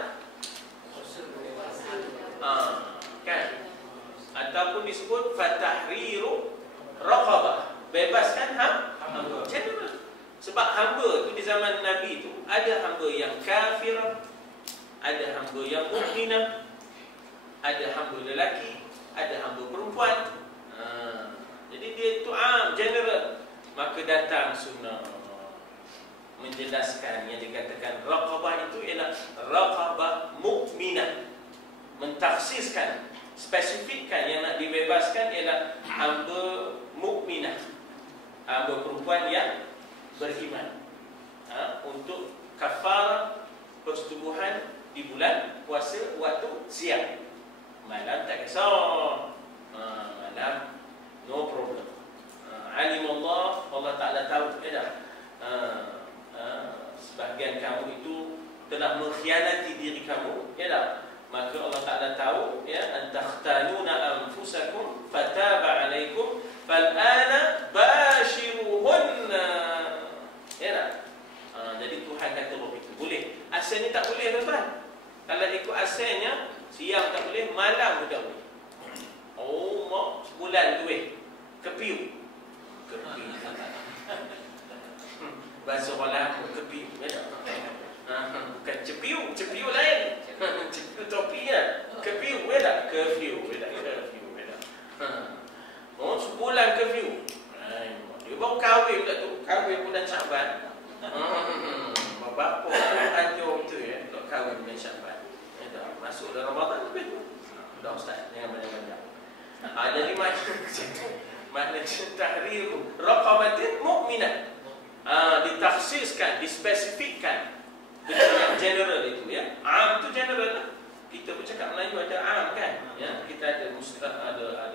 ataupun disebut fatahriru raqabah, bebaskan hamba. General. Sebab hamba tu di zaman Nabi tu ada hamba yang kafir, ada hamba yang mukminah, ada hamba lelaki, ada hamba perempuan. Jadi dia tu general. Maka datang sunnah menjelaskan yang dikatakan raqabah itu ialah raqabah mukminah. Mentakhsiskan, spesifikkan yang nak dibebaskan ialah hamba mukminah, hamba perempuan yang beriman, untuk kafarah persetubuhan di bulan puasa waktu siang. Malam tak kisah, malam no problem. Alimullah, Allah Ta'ala tahu sebahagian kamu itu telah mengkhianati diri kamu, maka Allah Ta'ala tahu antakhtanuna anfusakum fataba alaikum fal'ana bashiruhunna. Jadi Tuhan kata begitu. Boleh. Asalnya tak boleh, tuan-tuan. Kalau ikut asalnya, siang tak boleh, malam pun tak boleh. Mak sebulan tu kepiu. Bahasa orang lama kepiu. Bukan cepiu lain. Cepiu topi kepiu Curfew. Sebulan curfew. Dia baru kahwin pula tu. Kahwin bulan Syaban. Bapa hancur tu nak kahwin bulan Syaban. Masuk dalam Ramadan lebih tu. Dah ustaz, jangan banyak-banyak. Jadi makna tahrir raqabatin mukminah. Ditakhsiskan, dispesifikkan. Yang general itu am tu general lah. Kita bercakap Melayu ada am kan? Kita ada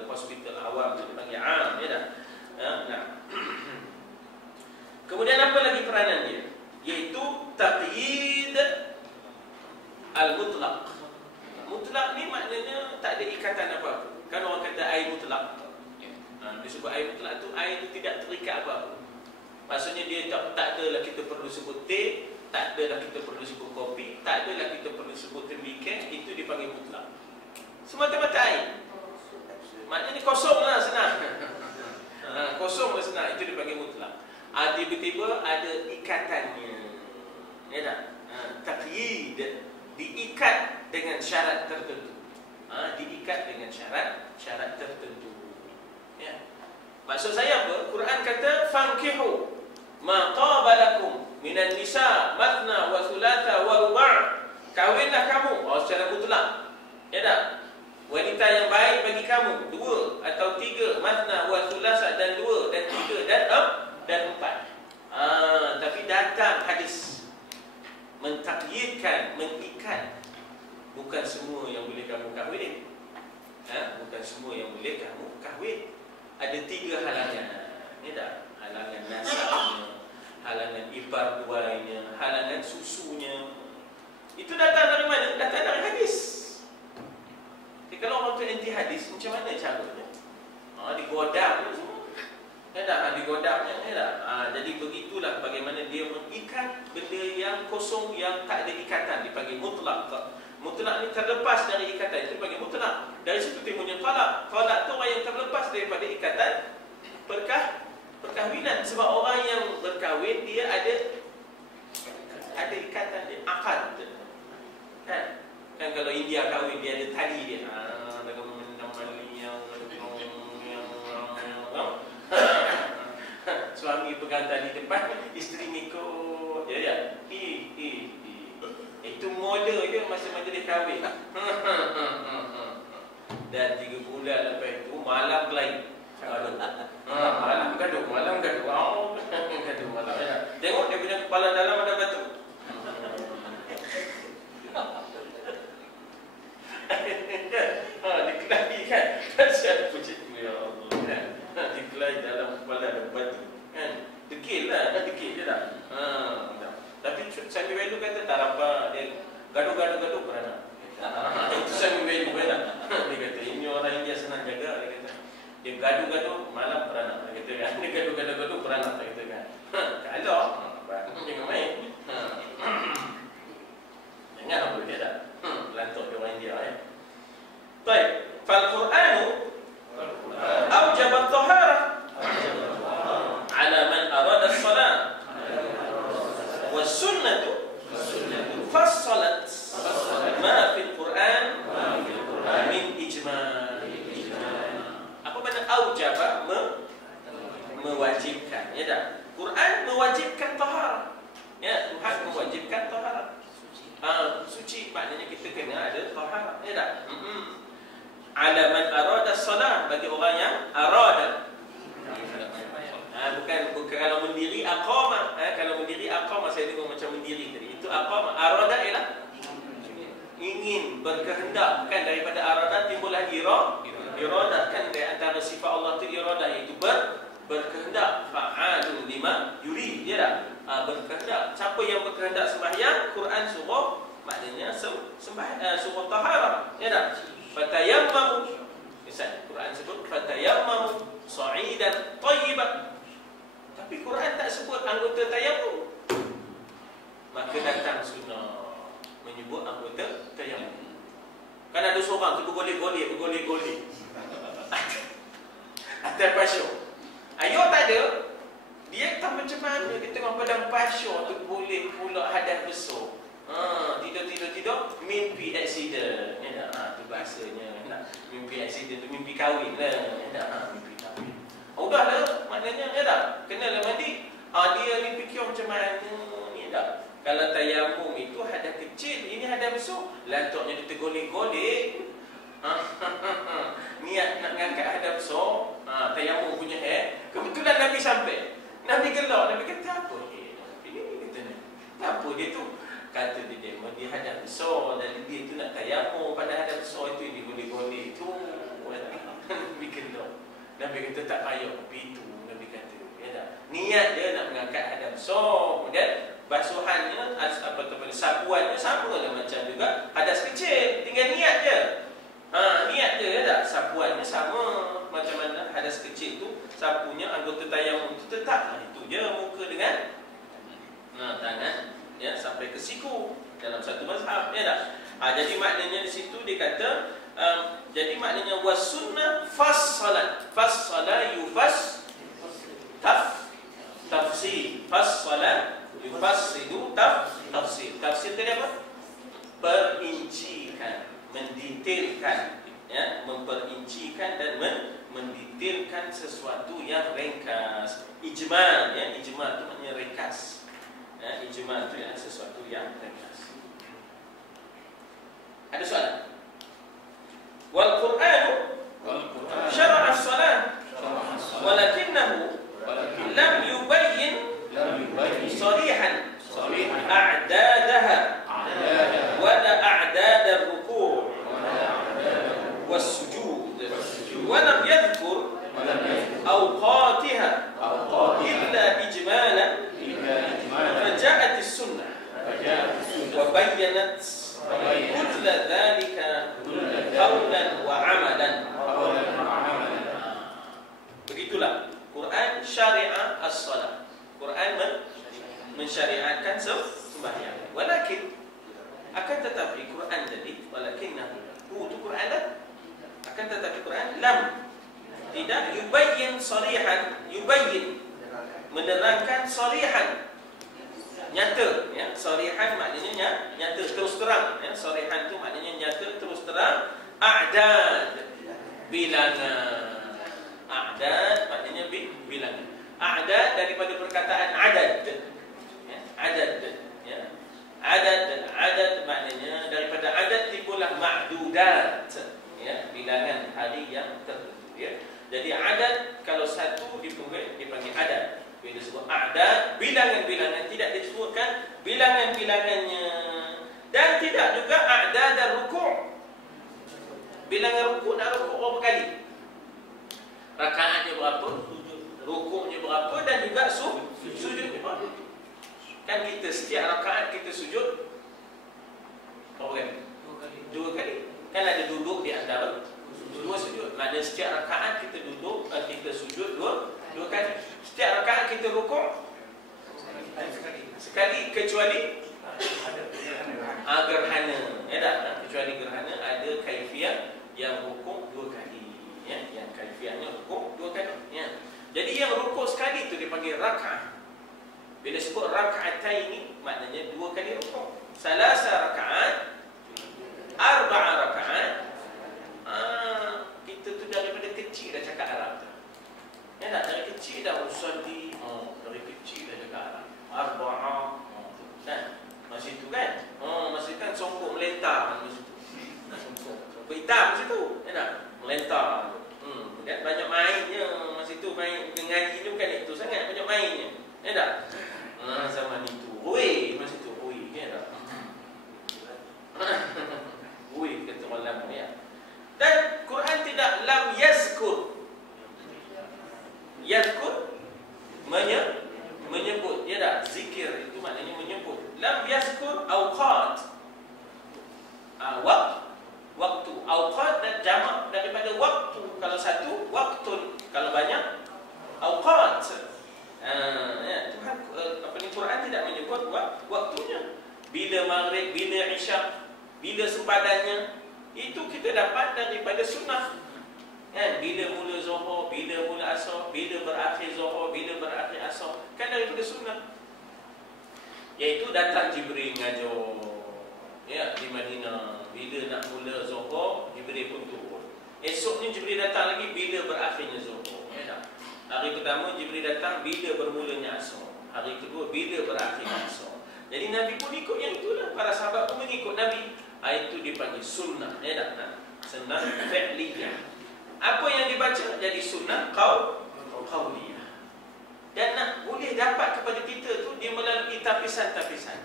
hospital awam tu dipanggil am, Kemudian apa lagi peranan dia? Iaitu taqyid al-mutlaq. Mutlaq ni maknanya tak ada ikatan apa-apa. Kan orang kata air mutlaq. Disebut air mutlaq tu, air tu tidak terikat apa-apa. Maksudnya dia tak adalah kita perlu sebut teh, tak adalah kita perlu sebut kopi, tak adalah kita perlu sebut tembikan. Itu dipanggil mutlaq. Semata-mata air. Maknanya kosong lah, senang. Kosong lah senang. Itu dipanggil mutlaq. Tiba-tiba ada ikatannya. Taqyid, diikat dengan syarat tertentu. Diikat dengan syarat tertentu. Maksud saya apa? Quran kata fankihu ma taba lakum minan nisa mathna wa thulatha wa ruba'. Kahwinlah kamu secara mutlak. Tak? Wanita yang baik bagi kamu 2 atau 3, mathna wa thulatha, dan 2 dan 3 ada 3 halangan. Ni dah halangan nasabnya, halangan ipar duainya, halangan susunya. Itu datang dari mana? Datang dari hadis. Jadi kalau orang tu anti hadis, macam mana caranya? Digodaknya semua. Digodaknya. Jadi begitulah bagaimana dia mengikat benda yang kosong, yang tak ada ikatan, dipanggil mutlak. Mutlak ni terlepas dari ikatan, itu dipanggil mutlak. Dari situ timbulnya talak. Talak tu orang yang terlepas daripada ikatan perkahwinan. Sebab orang yang berkahwin dia ada ikatan dia, akad. Kan kalau India kahwin dia ada tali dia. Suami pegang tali depan, isteri ikut. Ya. Itu model je masa majlis kahwin. Dan 3 bulan lepas itu malam lain. Malam gaduh. Gaduh malam. Tengok dia punya kepala dalam ada batu. Dikelahi kan. Siapa puji ya Allah. Dikelahi dalam kepala ada batu. Dekil je dah. Tapi Sami Welu kata tak apa, dia gaduh kerana. Itu Sami Welu dah. Dia kata ini orang India senang jaga, dia kata. Dia gaduh malam kerana, dia kata kan. Dia gaduh kerana, dia kata kan. Kalau jangan main. Jangan apa dia dah. Lantuk dia orang India Baik, fal-Qur'anu awjaba at-tahara ala man arada as-salat. والسنة فصلت ما في القرآن من إجمال. Apa makna aujaba? Mewajibkan. Ya dah. Quran mewajibkan taharah. Ya, Tuhan mewajibkan taharah. Suci maknanya kita kena ada taharah. Ya dah. Ala man arada salat, bagi orang yang arada. Bukan kalau mendiri aqamah. Kalau mendiri aqamah saya dengar macam mendiri tadi. Itu aqamah. Arada ialah ingin, berkehendak. Kan daripada arada timbullah iradah. Kan dari antara sifat Allah itu iradah, iaitu berkehendak. Fa'alun lima yurid. Dia dah berkehendak. Siapa yang berkehendak sembahyang, Quran suruh maknanya suruh taharah. Ya dah. Fatayammamu. Misal Quran sebut fatayammamu sa'idan tayyiban. Tapi Quran tak sebut anggota tayammum. Maka datang sunnah menyebut anggota tayammum. Kan ada seorang tu bergolek-golek atas pasir. Ayat tak ada. Dia tak macam mana dia tengok padang pasir tu boleh pula hadas besar. Tidur mimpi accident. Tu bahasanya. Mimpi accident tu mimpi kahwin lah. Mimpi kahwin. Udahlah, maknanya ya dah. Kenalah mandi. Dia ni fikir macam mana ni dah. Kalau tayammum itu hadas kecil, ini hadas besar. Lantuknya dia tergolek-golek. Niat nak ngangkat hadas besar. Tayammum punya kebetulan Nabi sampai. Nabi gelak, Nabi kata apa? Ini kata ni. Apa dia tu? Kata dia hadas besar dan dia tu nak tayammum pada hadas besar itu yang digolek-golek tu. Nabi gelak. Nabi kata tak payah itu. Nabi kata ya dah. Niat dia nak mengangkat hadas besar. Kemudian basuhannya sapuannya sama lah macam juga hadas kecil. Tinggal niat je. Niat je ya dah. Sapuannya sama macam mana hadas kecil tu. Sapunya anggota tayammum tu tetap. Itu je muka dengan tangan ya sampai ke siku dalam satu mazhab ya dah. Jadi maknanya di situ dia kata jadi maknanya wasunnah fassala yufas tafsir. Fassala yufassidu tafsir. Tafsir tadi apa? Perincikan, mendetailkan ya, memperincikan dan mendetailkan sesuatu yang ringkas. Ijmal ya, ijmal itu maknanya ringkas. Ya, ijmal itu ya, sesuatu yang ringkas. Ada soalan? Wal Qur'anu syara'a as-salat walakinahu lam yubayyin sarihan a'dadaha wala a'dad ar-ruku' was-sujud wa lam yadhkur أوقاتها إلا إجمالا فجاءت السنة وبينت كل ذلك قولا وعملا. Begitulah Quran syariah as-salat. Quran mensyariatkan sembahyang. Walakin akan tetapi Quran tadi walakinnahu itu Quran dah. Akan tetapi Quran lam tidak yubayyin sarihan, yubayyin menerangkan sarihan nyata, ya. Sarihan maknanya nyata terus terang, ya. Sarihan itu maknanya nyata terus terang. A'dad bilangan. A'dad maknanya bilangan. A'dad daripada perkataan adad, ya. Adad, ya. Adad maknanya daripada adad timbullah ma'dudat, ya, bilangan hari yang tertentu, ya. Jadi adad kalau satu dipanggil adad. Bila disebut a'dad, bilangan-bilangan, tidak disebutkan bilangan-bilangannya. Dan tidak juga a'dad dan rukuk. Bilangan rukuk nak rukuk berapa kali? Rakaatnya berapa? Rukuknya berapa? Dan juga sujudnya berapa? Kan kita setiap rakaat kita sujud berapa kali? Dua kali. Kan ada duduk di antara dua sujud. Maknanya setiap rakaat kita duduk, kita sujud dua kali. Setiap rakaat kita rukuk sekali, kecuali gerhana, ya tak? Kecuali gerhana ada kaifiah yang rukuk dua kali, ya, yang kaifiahnya rukuk dua kali, ya. Jadi yang rukuk sekali itu dipanggil rakaat. Bila sebut raka'ataini maknanya dua kali rukuk. Salasa rakaat, arba'a rakaat. Kita tu daripada kecil dah cakap Arab. Ya tak? Dari kecil dah usalli. Dari kecil dah cakap Arab. Arba'a. Kan? Masa itu kan? Masa kan songkok melentar masa itu. Songkok hitam masa itu. Ya tak? Melentar. Kan banyak mainnya masa itu. Main ngaji ni bukan itu sangat, banyak mainnya. Ya tak? Zaman itu. Oi, masa itu. Oi, ya tak? Oi, kata orang lama, ya. Dan Quran tidak lam yazkur. Yazkur menyebut, ya tak? Zikir itu maknanya menyebut. Lam yazkur awqat. Waktu. Awqat dan jamak daripada waktu. Kalau satu, waktun. Kalau banyak, awqat. Ya, Tuhan Quran tidak menyebut waktunya. Bila maghrib, bila isyak, bila sempadannya. Itu kita dapat daripada sunnah, kan? Bila mula zuhur, bila mula asar, bila berakhir zuhur, bila berakhir asar, kan daripada sunnah. Iaitu datang Jibril ngajar, ya, di Madinah. Bila nak mula zuhur, Jibril pun turun. Esoknya Jibril datang lagi bila berakhirnya zuhur, ya tak? Hari pertama Jibril datang bila bermulanya asar. Hari kedua bila berakhirnya asar. Jadi Nabi pun ikut yang itulah. Para sahabat pun mengikut Nabi. Itu dipanggil sunnah, ya tak? Sunnah fi'liyah. Apa yang dibaca jadi sunnah qauliyah. Dan nak boleh dapat kepada kita tu dia melalui tapisan-tapisan.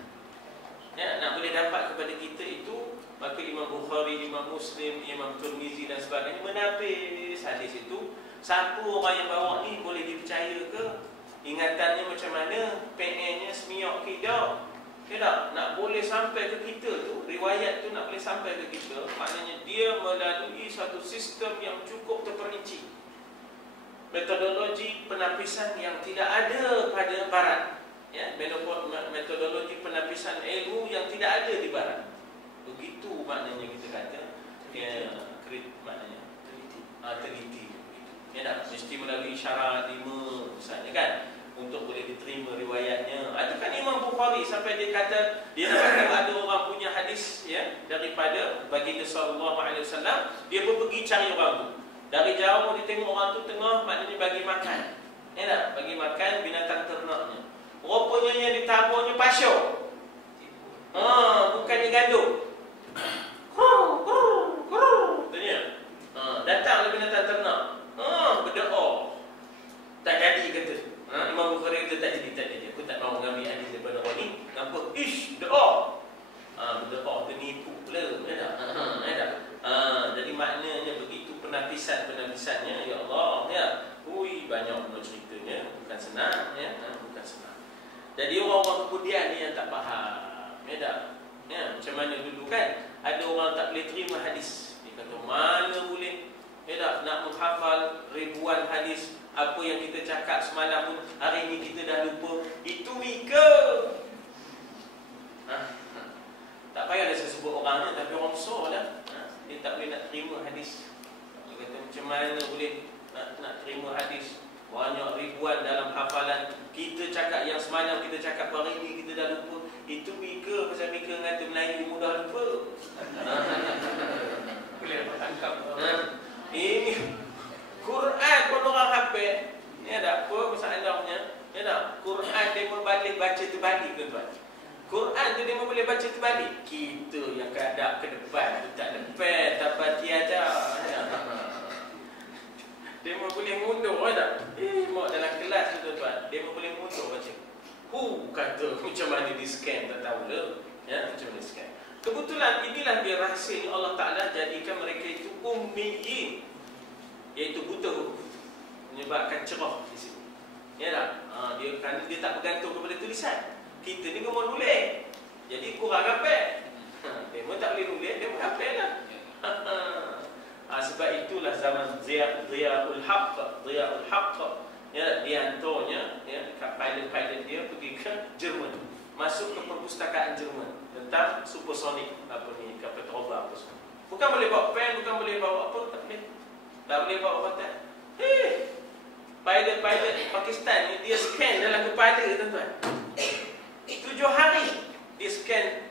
Ya, nak boleh dapat kepada kita itu, maka Imam Bukhari, Imam Muslim, Imam Tirmizi dan sebagainya menapis hadis itu. Siapa orang yang bawa ni boleh dipercaya ke? Ingatannya macam mana? PN-nya semiok ke tak? Ya tak? Nak boleh sampai ke kita tu, riwayat tu nak boleh sampai ke kita, maknanya dia melalui satu sistem yang cukup terperinci. Metodologi penapisan yang tidak ada pada barat, ya, metodologi penapisan ilmu yang tidak ada di barat. Begitu maknanya kita kata, ya, maknanya teliti. Ya tak? Mesti melalui syarat 5 misalnya, kan, untuk boleh diterima riwayatnya. Itu kan Imam Bukhari sampai dia kata dia ada orang punya hadis, ya, daripada baginda sallallahu alaihi wasallam, dia pun pergi cari orang tu. Dari jauh dia tengok orang tu tengah, maknanya bagi makan. Ya tak? Bagi makan binatang ternaknya. Rupanya yang ditaburnya pasir. Bukannya gandum. Tanya. Datanglah binatang ternak. Berdoa. Tak jadi kata. Imam Bukhari kata tak jadi. Aku tak mahu mengambil hadis daripada orang ni. Kenapa? Doa. Berdoa penipu pula. Ya tak? Jadi maknanya begitu penapisan-penapisannya, ya Allah, ya. banyak ceritanya, bukan senang ya, bukan senang. Jadi orang-orang kemudian ni yang tak faham, ya tak? Ya, macam mana dulu kan ada orang tak boleh terima hadis. Dia kata mana boleh, ya tak, nak menghafal ribuan hadis. Apa yang kita cakap semalam pun hari ni kita dah lupa. Itu mika. Tak payah dah saya sebut orangnya, tapi orang besar lah. Dia tak boleh nak terima hadis. Dia kata macam mana boleh nak terima hadis. Banyak ribuan dalam hafalan. Kita cakap yang semalam kita cakap hari ni kita dah lupa. Itu mika, pasal mika kata Melayu mudah lupa. Boleh tangkap. Ini Quran pun orang hafal. Ni ada apa masalahnya? Ya tak? Quran dia boleh baca terbalik tuan-tuan. Quran tu dia boleh baca terbalik. Kita yang kadang ke depan tu tak lepas, tak baca aja. Dia boleh mundur tak? Mak dalam kelas tu tuan-tuan, dia boleh mundur baca. Kata macam mana di scan tak tahu dah. Ya, macam mana di scan. Kebetulan inilah dia rahsia Allah Ta'ala jadikan mereka itu ummiyin, iaitu buta huruf, menyebabkan cerah di sini. Ya tak? Dia tak bergantung kepada tulisan. Kita ni memang nulis, jadi kurang hafal. Dia pun tak boleh nulis, dia pun hafal lah. Sebab itulah zaman Ziaul Haqq, ya, di antaranya ya, pilot-pilot dia pergi ke Jerman, masuk ke perpustakaan Jerman tentang supersonik, apa ni, kapal terbang apa semua. Bukan boleh bawa pen, bukan boleh bawa apa, tak boleh bawa kotak. Pilot Pakistan ni dia scan dalam kepala tuan-tuan. 7 hari dia scan,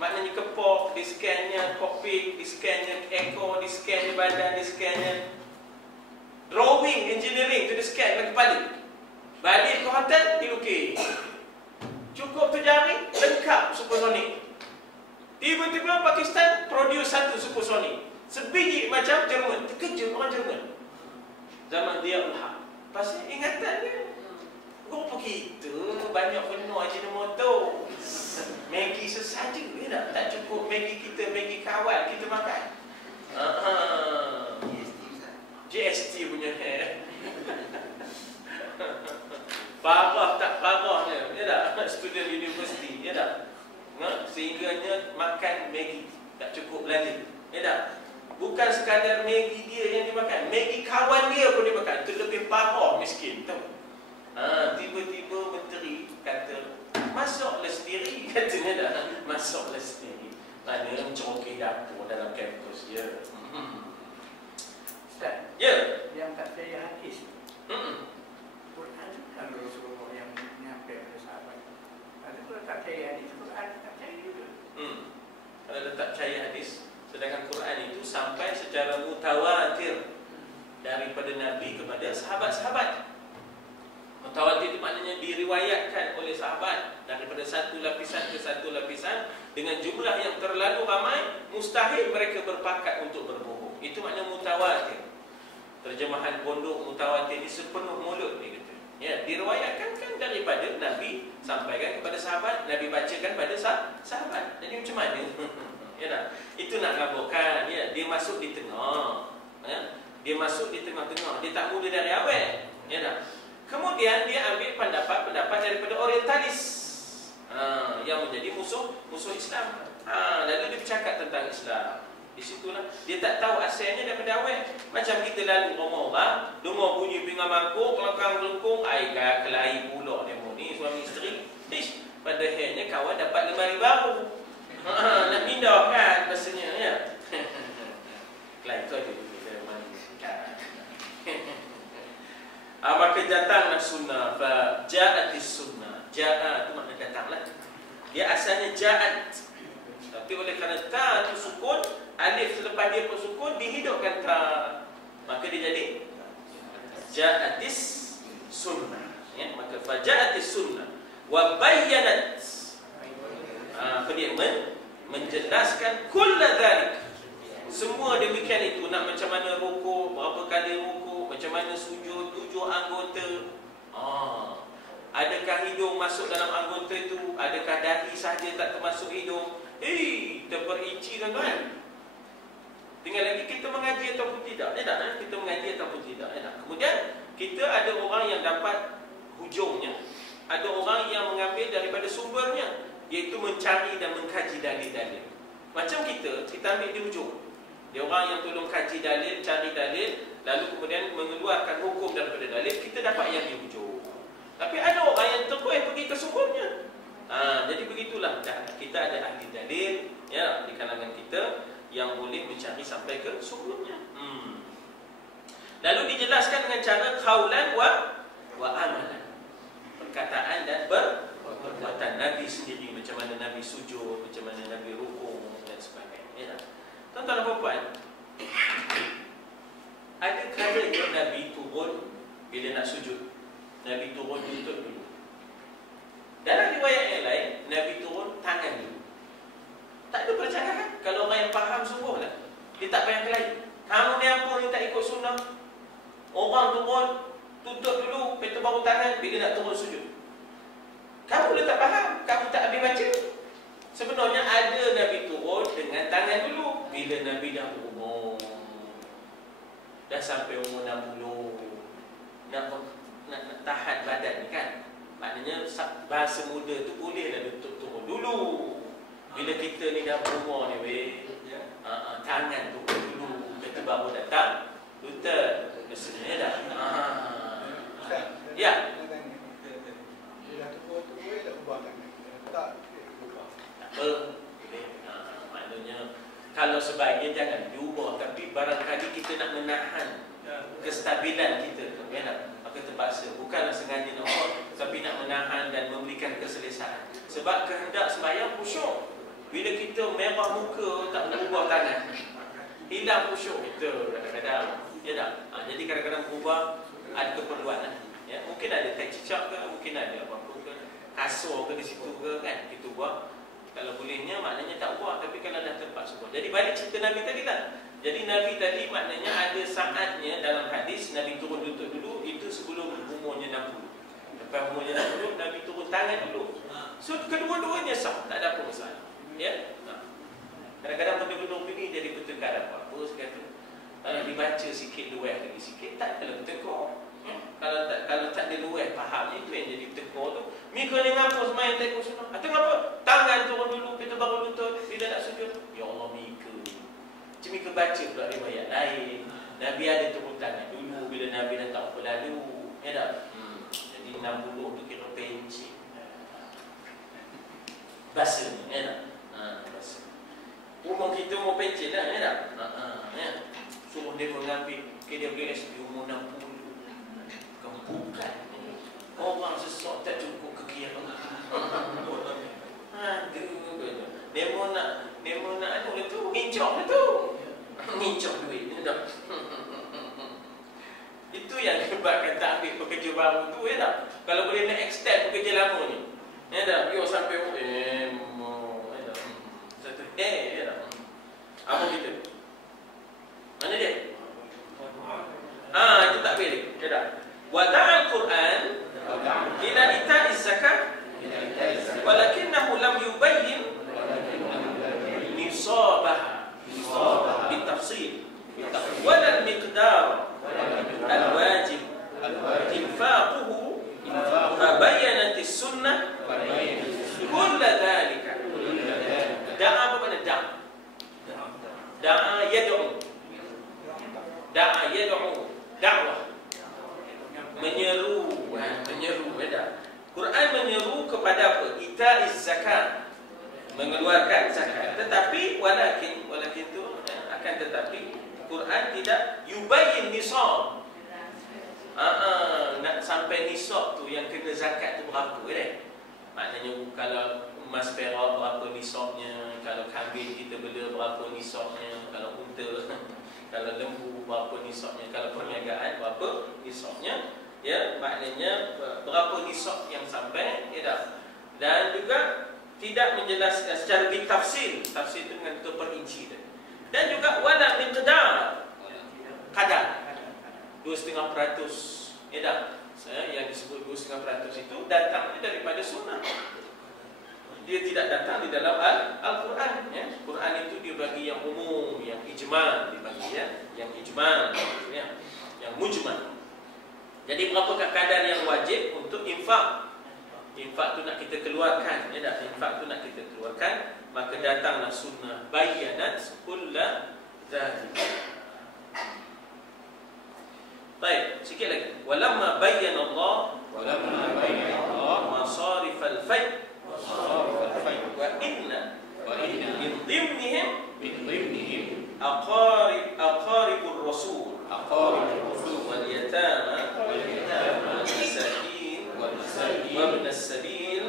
maknanya kepok, dia scannya kokpit, dia scannya ekor, dia scannya badan, dia scannya drawing, engineering tu dia scan dalam kepala. Balik ke hotel, dilukis. Cukup 7 hari, lengkap supersonik. Tiba-tiba Pakistan produce satu supersonik, sebiji macam Jerman. Terkejut orang Jerman zaman Ziaul Haq. Pasal ingatan dia, rupa kita banyak penuh Ajinomoto, Maggi sesaja, ya tak cukup Maggi kita, Maggi kawan kita makan. GST punya parah tak parahnya, ya tak? Student university, ya tak? Sehingganya makan Maggi tak cukup lagi, ya tak? Bukan sekadar Maggi dia yang dimakan, Maggi kawan dia pun dimakan. Itu lebih parah, miskin, tahu? Tiba-tiba menteri kata masuklah sendiri, katanya dah masuklah sendiri. Mana mencoki dapur dalam kampus, ya. Ustaz, ya, yang tak percaya hadis, Quran kan Rasulullah yang nyampe pada sahabat. Ada pula tak percaya hadis, Quran tak percaya juga. Kalau tak percaya hadis, sedangkan Quran itu sampai secara mutawatir daripada Nabi kepada sahabat-sahabat. Mutawatir itu maknanya diriwayatkan oleh sahabat daripada satu lapisan ke satu lapisan dengan jumlah yang terlalu ramai, mustahil mereka berpakat untuk berbohong. Itu maknanya mutawatir. Terjemahan pondok mutawatir ini sepenuh mulut dia kata. Ya, diriwayatkan kan daripada Nabi sampaikan kepada sahabat, Nabi bacakan pada sahabat. Jadi macam mana? Ya tak? Itu nak laburkan, ya, dia masuk di tengah. Ya? Dia masuk di tengah-tengah. Dia tak mula dari awal. Ya tak? Kemudian dia ambil pendapat-pendapat daripada orientalis, yang menjadi musuh Islam. Lalu dia bercakap tentang Islam. Di situlah dia tak tahu asalnya daripada awal. Macam kita lalu rumah orang, dengar bunyi pinggan mangkuk, kelakang melengkung, air kelahi pula demo ni suami isteri. Padahalnya kawan dapat lemari baru. Nak pindah kan rasanya, ya. Kelahi tu aja kita mandi. Maka datanglah sunnah, fa ja'atis sunnah. Ja'a tu makna datanglah. Dia asalnya ja'at, tapi oleh kerana ta tu sukun, alif selepas dia pun sukun, dihidupkan ta, maka dia jadi ja'atis sunnah, ya. Maka fa ja'atis sunnah wa bayyanat, apa dia menjelaskan kulla dhalik, semua demikian itu. Nak macam mana rukuk, berapa kali rukuk, macam mana sujud, 7 anggota. Adakah hidung masuk dalam anggota itu? Adakah dahi sahaja tak termasuk hidung? Terperinci tuan-tuan. Tinggal lagi kita mengaji ataupun tidak. Kita mengaji ataupun tidak. Kemudian kita ada orang yang dapat hujungnya, ada orang yang mengambil daripada sumbernya, iaitu mencari dan mengkaji dalil-dalil. Macam kita ambil di hujung. Dia orang yang tolong kaji dalil, cari dalil, lalu kemudian mengeluarkan hukum daripada dalil, kita dapat yang di hujung. Tapi ada orang yang terus pergi ke sumbernya. Jadi begitulah, kita ada ahli dalil ya di kalangan kita yang boleh mencari sampai ke sumbernya. Lalu dijelaskan dengan cara qaulan wa amalan. Perkataan dan perbuatan Nabi sendiri, macam mana Nabi sujud, macam mana Nabi rukuk dan sebagainya. Tuan-tuan dan puan, ada kalanya Nabi turun bila nak sujud. Nabi turun lutut dulu. Dalam riwayat yang lain, Nabi turun tangan dulu. Tak ada percakapan. Kalau orang yang faham sungguhlah, dia tak payah kelahi. Kamu ni apa ni tak ikut sunnah? Orang turun tutup dulu, lepas tu baru tangan bila nak turun sujud. Kamu dah tak faham, kamu tak habis baca. Sebenarnya ada Nabi turun dengan tangan dulu bila Nabi dah berumur, dah sampai umur 60, nak tahan badan ni kan. Maknanya bahasa muda tu bolehlah turun dulu. Bila kita ni dah berumur ni tangan turun dulu, kita baru datang lutut. Biasanya dah ya. Maknanya kalau sebahagian jangan diubah, tapi barangkali kita nak menahan kestabilan kita, maka terpaksa. Bukanlah sengaja nak ubah, tapi nak menahan dan memberikan keselesaan. Sebab kehendak sembahyang khusyuk. Bila kita merah muka, tak boleh ubah tangan, hilang khusyuk kita kadang-kadang. Ya tak? Jadi kadang-kadang berubah ada keperluan ya. Mungkin ada tai cicak ke, mungkin ada apa-apa ke, kasur ke di situ ke kan, kita buat. Kalau bolehnya maknanya tak buat, tapi kalau dah terpaksa buat. Jadi balik cerita Nabi tadi lah. Jadi Nabi tadi maknanya ada saatnya dalam hadis Nabi turun lutut dulu, itu sebelum umurnya 60. Lepas umurnya 60, Nabi turun tangan dulu. So kedua-duanya sah, tak ada apa masalah. Ya? Kadang-kadang benda-benda begini jadi pertengkaran apa sekata. Kalau dibaca sikit luar lagi sikit, tak ada bertekor. Kalau tak ada luar fahamnya, itu yang jadi bertekor tu. Mika ni ngapa semayang tak ikut sunnah? Atau ngapa? Tangan turun dulu, kita baru lutut bila nak sujud. Ya Allah, Mika. Macam Mika baca pula riwayat lain. Nabi ada turun tangan dulu bila Nabi dah tak apa lalu. Ya tak? Jadi 60 tu kira pencik. Bahasanya, ya tak? Bahasa. Umur kita umur pencik dah, ya tak? Ya. Suruh dia mengambil KWS di umur 60. Bukan. Orang sesak tak cukup kekiaran. Demo nak anu tu, ngincok tu. Ngincok duit. Itu yang sebabkan tak ambil pekerja baru tu, ya tak? Kalau boleh nak extend pekerja lama ni. Ya tak? Biar sampai ya tak? Satu ya tak? Apa kita? Mana dia? Itu tak boleh. Ya tak? Wada'al Quran ila ita'iz zakat walakinahu lam yubayyin nisabaha bitafsil wala al-miqdar al-wajib infaquhu fabayyanat as-sunnah kull dhalika. Da'a apa makna da'a? Da'a yad'u. Da'a yad'u, da'wah, menyeru, ya. Quran menyeru kepada apa? Ita'iz zakat, mengeluarkan zakat. Tetapi walakin tu akan tetapi Quran tidak yubayyin nisab. Nak sampai nisab tu yang kena zakat tu berapa kan? Maknanya kalau emas perak berapa nisabnya, kalau kambing kita bela berapa nisabnya, kalau unta kalau lembu berapa nisabnya, kalau perniagaan berapa nisabnya. Ya, maknanya berapa nisab yang sampai, ya tak? Dan juga tidak menjelaskan secara ditafsir. Tafsir itu dengan terperinci. Dan juga wala miqdar, kadar 2,5%, ya tak? Yang disebut 2,5% itu datangnya daripada sunnah. Dia tidak datang di dalam Al-Quran, ya. Quran itu dia bagi yang umum, yang ijmal dibagi, ya. Yang ijmal, ya. Yang mujmal. Jadi berapakah kadar yang wajib untuk infak? Infak tu nak kita keluarkan, ya tak? Infak tu nak kita keluarkan, maka datanglah sunnah bayyanat kulla dzalika. Baik, sikit lagi. Walamma bayyana Allah masarif al-fay wa inna min dhimnihim aqaribur rasul wal yatama wal masakin wa ibn as-sabil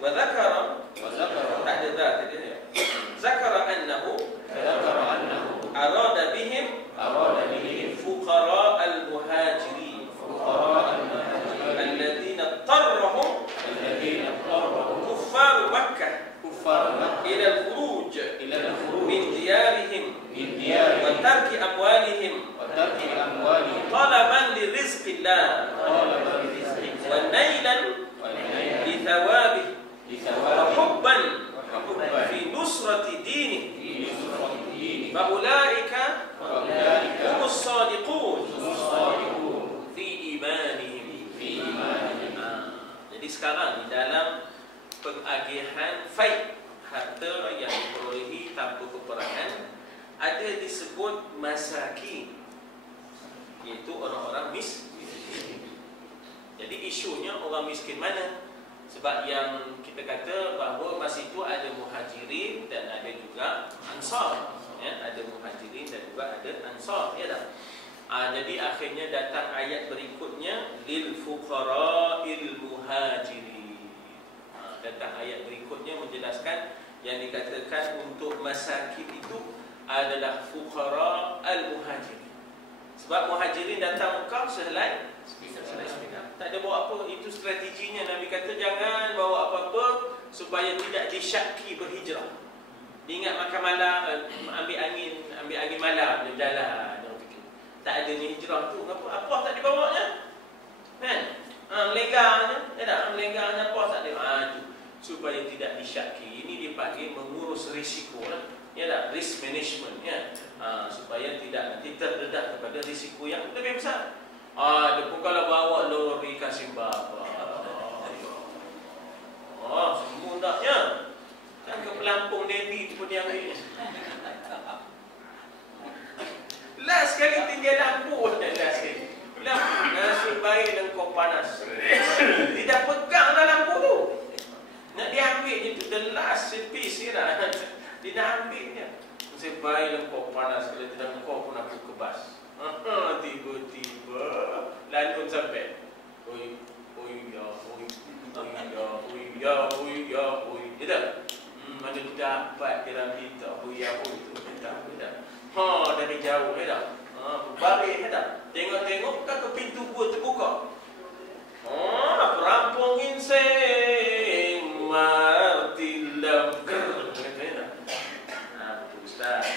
wa dhakara ta'da dhat zakara annahu arada bihim fuqara al-muhajirin الذين اضطرهم كفار مكة إلى الخروج من ديارهم وترك أموالهم طلبا لرزق الله ونيلا لثوابه وحبا في نصرة دينه فأولئك هم الصادقون في إيمانهم. Jadi sekarang di dalam pengagihan faid harta yang diperolehi tanpa peperangan ada disebut masakin, iaitu orang-orang miskin. Jadi isunya orang miskin mana? Sebab yang kita kata bahawa masa itu ada muhajirin dan ada juga ansar, ya, ada muhajirin dan juga ada ansar, ya tak? Jadi akhirnya datang ayat berikutnya lil fuqara'il muhajirin. Datang ayat berikutnya menjelaskan yang dikatakan untuk masakin itu adalah fuqara al muhajirin. Sebab muhajirin datang Mekah sehelai sepinang. Tak ada bawa apa, itu strateginya. Nabi kata jangan bawa apa-apa supaya tidak disyaki berhijrah. Dia ingat makan malam, ambil angin malam dia berjalan. Tak adanya hijrah tu, apa tak dibawanya? Kan? Melenggarnya, ya tak? Melenggarnya apa tak ada? Tu supaya tidak disyaki. Ini dipanggil mengurus risiko lah. Ya tak? Risk management, ya. Supaya tidak nanti terdedah kepada risiko yang lebih besar. Dia pun kalau bawa lori kasih bapa. Semua taknya. Kan ke pelampung Devi tu pun dia ambil. Last sekali tinggal lampu. Last sekali lampu. Nasib baik dan kau panas. Dia dah pegang dah lampu tu. Nak diambil je tu. The last piece ni lah. Dia dah ambil je. Nasib baik dan kau panas. Kalau tidak kau pun aku kebas. Tiba-tiba lanun sampai. Oi ya. Dia tak? Mana dapat dia minta. Oi ya. Tak. Dari jauh, ya tak? Balik, ya tak? Tengok-tengok kan ke pintu gua terbuka. Perampung inseng martilam ger. Ya tak? Betul Ustaz.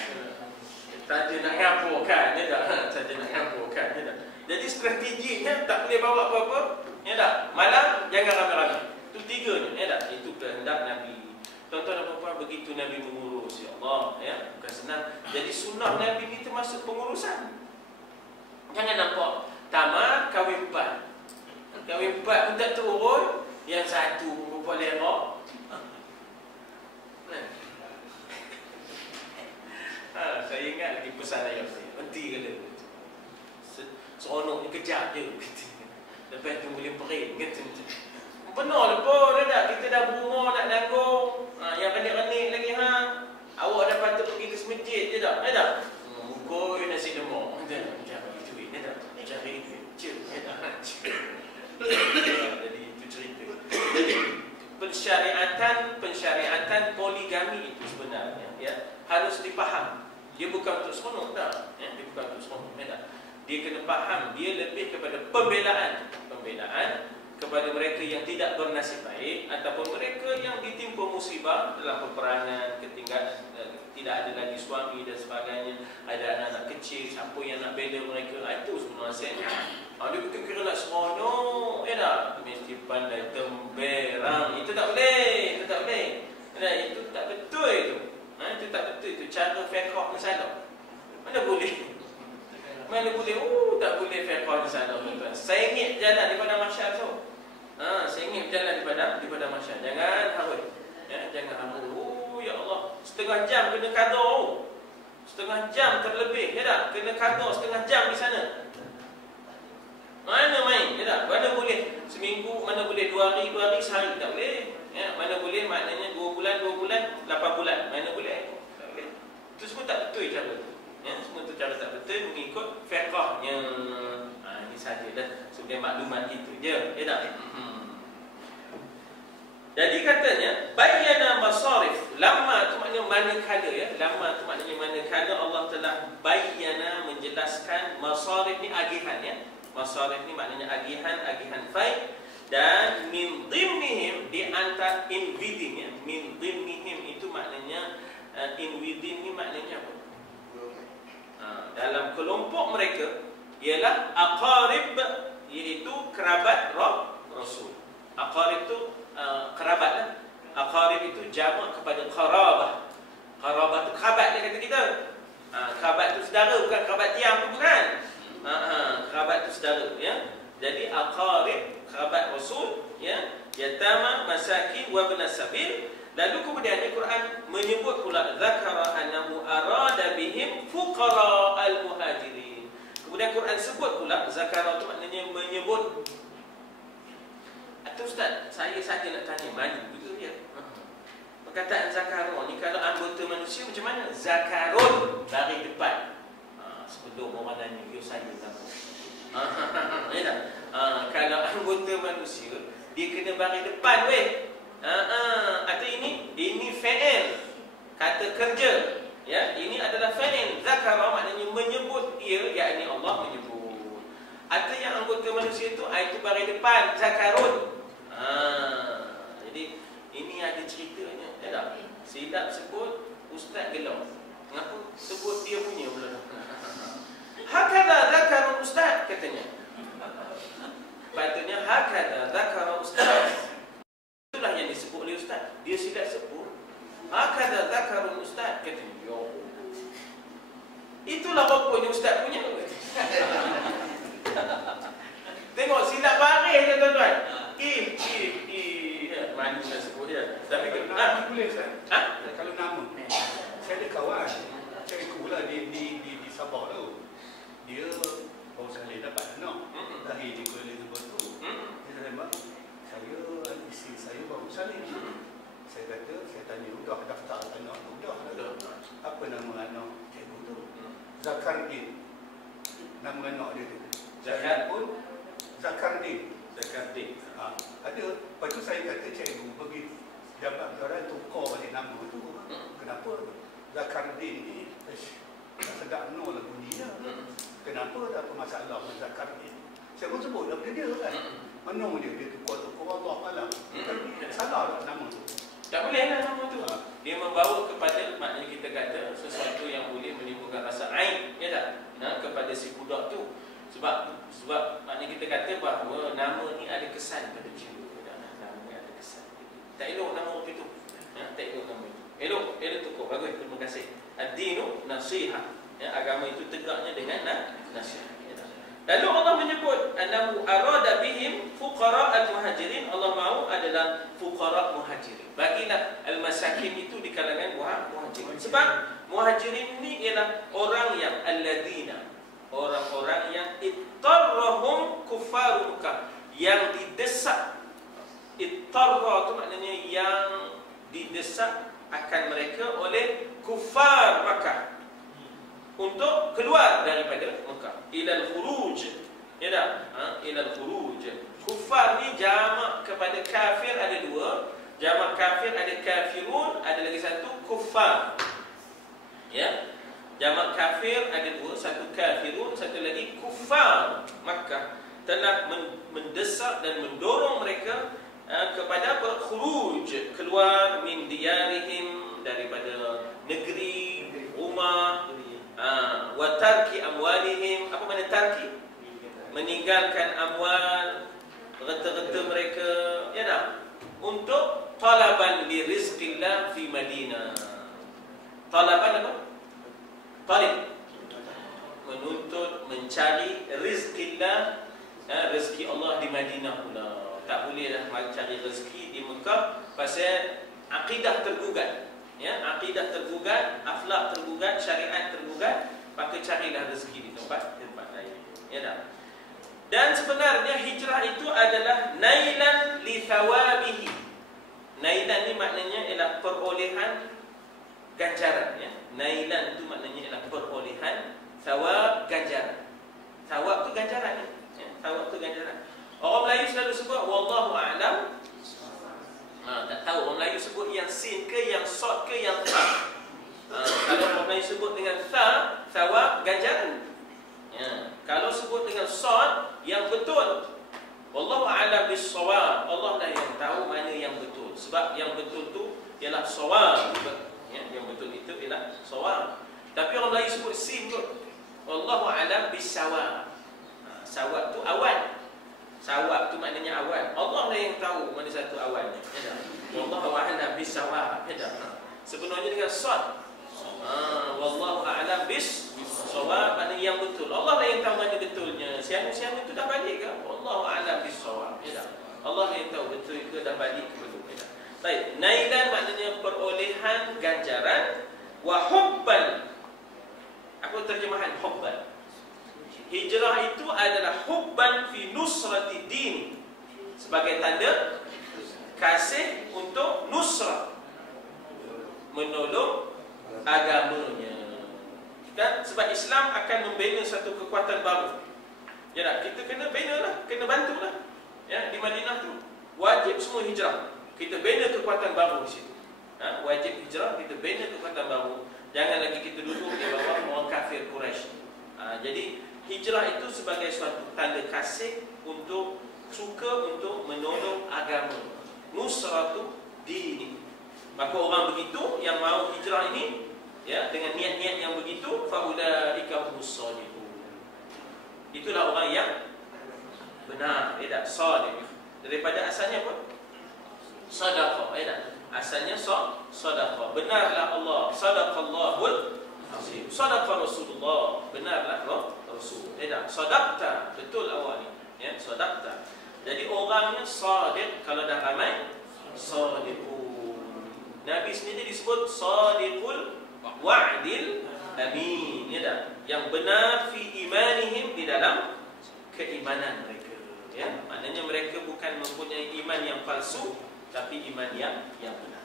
Tak ada nak ngapukan, ya tak? Tak ada nak ngapukan, ya tak? Jadi strateginya tak boleh bawa apa-apa, ya tak? Malam jangan ramai-ramai. Itu tiganya, ya tak? Itu kehendak Nabi. Tuan-tuan dan puan-puan, begitu Nabi mengurus, ya Allah, ya, bukan senang. Jadi sunnah Nabi ini termasuk pengurusan. Jangan nampak tamat kahwin 4. Kahwin 4 pun tak turun, yang satu rupa lerok. Saya ingat lagi pesan ayah saya. Berhenti kata. Seronok ni kejap je. Lepas tu boleh perin kata. Penuh lepas dah. Kita dah berumur nak nanggung. Yang renik-renik lagi awak dah patut pergi ke semejit je tak? Ya tak? Mukul nasi lemak. Jangan bagi duit, ya tak? Cari duit. Ya tak? Jadi itu cerita. Jadi pensyariatan poligami itu sebenarnya, ya, harus dipaham. Dia bukan untuk seronok tak? Ya? Dia bukan untuk seronok, ya tak? Dia kena faham. Dia lebih kepada pembelaan kepada mereka yang tidak bernasib baik ataupun mereka yang ditimpa musibah dalam peperangan, ketinggalan, tidak ada lagi suami dan sebagainya, ada anak-anak kecil, siapa yang nak bela mereka. Itu sebenarnya dia kira nak seronok, ya tak? Mesti pandai temberang. Itu tak boleh, ya, itu tak betul itu. Itu tak betul itu. Cara fiqh masalah. Mana boleh? Tak boleh fiqh Sengit berjalan di padang mahsyar tu. Sengit berjalan di padang mahsyar. Jangan harut. Ya, jangan harut. Oh ya Allah, setengah jam kena qada. Setengah jam terlebih, ya tak? Kena qada setengah jam di sana. Mana main, ya tak? Mana boleh seminggu, mana boleh 2 hari, sehari, tak boleh. Ya, mana boleh maknanya 2 bulan, 8 bulan. Mana boleh? Tak boleh. Itu semua tak betul cara tu. Ya, semua tu cara tak betul mengikut fiqhnya. Ini saja dah sebagai maklumat itu je, ya tak? Jadi katanya bayyana masarif. Lama tu maknanya manakala, ya. Lama tu maknanya manakala Allah telah bayyana, menjelaskan. Masarif ni agihan, ya. Masarif ni maknanya agihan faid. Dan min dhimnihim, di antara in within, ya. Min dhimnihim itu maknanya in within ni maknanya apa? Dalam kelompok mereka ialah aqarib, iaitu kerabat Rasul. Aqarib tu kerabat lah. Aqarib itu jamak kepada qarabah. Qarabah tu kerabat dia kata kita. Kerabat tu saudara, bukan kerabat tiang tu, bukan. Kerabat tu saudara, ya. Jadi aqarib, kerabat Rasul, ya. Yatama, masakin wa ibn sabil. Lalu kemudian Al-Quran menyebut pula zakara annahu arada bihim fuqara al-muhajirin. Kemudian Quran sebut pula zakara tu maknanya menyebut. Atau Ustaz, saya saja nak tanya, maju betul ya? Perkataan zakara ni kalau anggota manusia macam mana? Zakarun dari depan. Sebelum orang nanya, yo saya zakar. Ya tak? Kalau anggota manusia dia kena baris depan weh. Atau ini fa'il, kata kerja, ya. Ini adalah fa'il. Zakara maknanya menyebut dia, yakni Allah menyebut. Atau yang anggota manusia itu baris depan, zakarun. Jadi ini ada ceritanya, ya tak? Silap sebut ustaz gelau. Kenapa sebut dia punya pula? Hakadha zakarun ustaz katanya. Patutnya hakadha zakarun ustaz. Itulah yang disebut oleh ustaz. Dia silap sebut hakadha zakarun ustaz katanya. Yo. Itulah pokoknya ustaz punya. Tengok silap baris je tuan-tuan. Mana nak sebut dia. Tapi boleh Ustaz? Kalau nama, saya ada kawan cikgu lah di Sabah tu. Dia baru sekali dapat anak. Lahir di Kuala Lumpur tu. Dia kata, "Mak, isteri saya baru salin." Saya kata, saya tanya, "Udah daftar anak tu?" "Dah." "Apa nama anak cikgu tu?" "Zakardin." Nama anak dia tu. Zakar pun Zakardin. Ada. Lepas tu saya kata cikgu pergi jabat orang tukar balik nama tu. Kenapa? Zakardin ni tak sedap no lah bunyinya. Kenapa? Tak apa masalah dengan Zakardin. Saya pun sebut daripada dia kan. Mana dia tukar-tukar Allah malam. Salah tak nama tu? Tak boleh lah nama tu. Dia membawa kepada, maknanya kita kata sesuatu yang boleh menimbulkan rasa aib, ya tak? Kepada si budak tu. Sebab maknanya kita kata bahawa nama ni ada kesan pada jiwa. Nama ni ada kesan. Tak elok nama orang itu. Tak elok nama itu. Elok tukar. Bagus, terima kasih. Ad-dinu nasihat. Agama itu tegaknya dengan nasihat. Lalu Allah menyebut annahu arada bihim fuqara al-muhajirin. Allah mahu adalah fuqara muhajirin. Bagilah al-masakin itu di kalangan muhajirin. Sebab muhajirin ini ialah orang yang alladina, orang-orang yang ittarrahum kuffar Makkah, yang didesak. Ittarra itu maknanya yang didesak akan mereka oleh kuffar Makkah untuk keluar daripada Makkah, ilal khuruj, ya tak? Ilal khuruj. Kuffar ni jamak kepada kafir ada dua. Jamak kafir ada kafirun, ada lagi satu kuffar. Ya. Jamak kafir ada dua, satu kafirun, satu lagi kuffar. Makkah telah mendesak dan mendorong mereka kepada apa? Khuruj, keluar min diyarihim, daripada negeri, rumah, wa tarki amwalihim. Apa makna tarki? Meninggalkan amwal, harta-harta mereka, ya tak? Untuk talaban li rizqillah fi Madinah. Talaban apa? Talib, menuntut, mencari rizqillah. Rizqillah Madinah pula. Tak boleh dah cari rezeki di Mekah pasal akidah tergugat. Ya, akidah tergugat, akhlak tergugat, syariat tergugat, maka carilah rezeki di tempat lain. Ya dah. Dan sebenarnya hijrah itu adalah nailan li thawabihi. Nailan ni maknanya ialah perolehan ganjaran, ya. Nailan itu maknanya ialah perolehan thawab, ganjaran. Thawab tu ganjaran, ya. Thawab tu ganjaran. Orang Melayu selalu sebut wallahu a'lam. Tak tahu orang Melayu sebut yang sin ke, yang sod ke, yang ta. Kalau orang Melayu sebut dengan ta, thawab, ganjaran. Ya. Kalau sebut dengan sod, yang betul. Wallahu a'lam bis-shawab. Allah lah yang tahu mana yang betul. Sebab yang betul tu ialah shawab. Ya, yang betul itu ialah shawab. Tapi orang Melayu sebut sin kot. Wallahu a'lam bis-shawab. Shawab tu awan. Sawab tu maknanya awan. Allah lah yang tahu mana satu awannya. Ya tak? Wallahu a'lam bis-shawab. Ya tak? Sebenarnya dengan sad. Wallahu a'lam bis-shawab maknanya yang betul. Allah lah yang tahu mana betulnya. Siapa tu dah balik ke? Wallahu a'lam bis-shawab. Ya tak? Allah lah yang tahu betul ke dah balik ke belum. Ya tak? Baik, nailan maknanya perolehan ganjaran, wa hubban. Apa terjemahan hubban? Hijrah itu adalah hubban fi nusrati din, sebagai tanda kasih untuk nusrah, menolong agamanya. Kan sebab Islam akan membina satu kekuatan baru. Ya tak? Kita kena bina lah, kena bantulah. Ya, di Madinah tu wajib semua hijrah. Kita bina kekuatan baru di situ. Wajib hijrah, kita bina kekuatan baru. Jangan lagi kita duduk di bawah orang kafir Quraisy. Jadi hijrah itu sebagai suatu tanda kasih untuk suka untuk menolong agama. Nusratu dini. Maka orang begitu yang mau hijrah ini, ya, dengan niat-niat yang begitu, faulaika humus shadiqun. Itulah orang yang benar, ya tak? Shadiq. Daripada asalnya apa? Sadaqah, ya tak? Asalnya sadaqah. Benarlah Allah. Sadaqallahul azim. Sadaqah Rasulullah. Benarlah Rasul. Tidak, sadaqta, betul awal ni. Ya, sadaqta. Jadi orangnya sadiq, kalau dah ramai sadiqun. Nabi sendiri disebut sadiqul wa'dil amin. Ya dah. Yang benar fi imanihim, di dalam keimanan mereka. Ya, maknanya mereka bukan mempunyai iman yang palsu, tapi iman yang benar.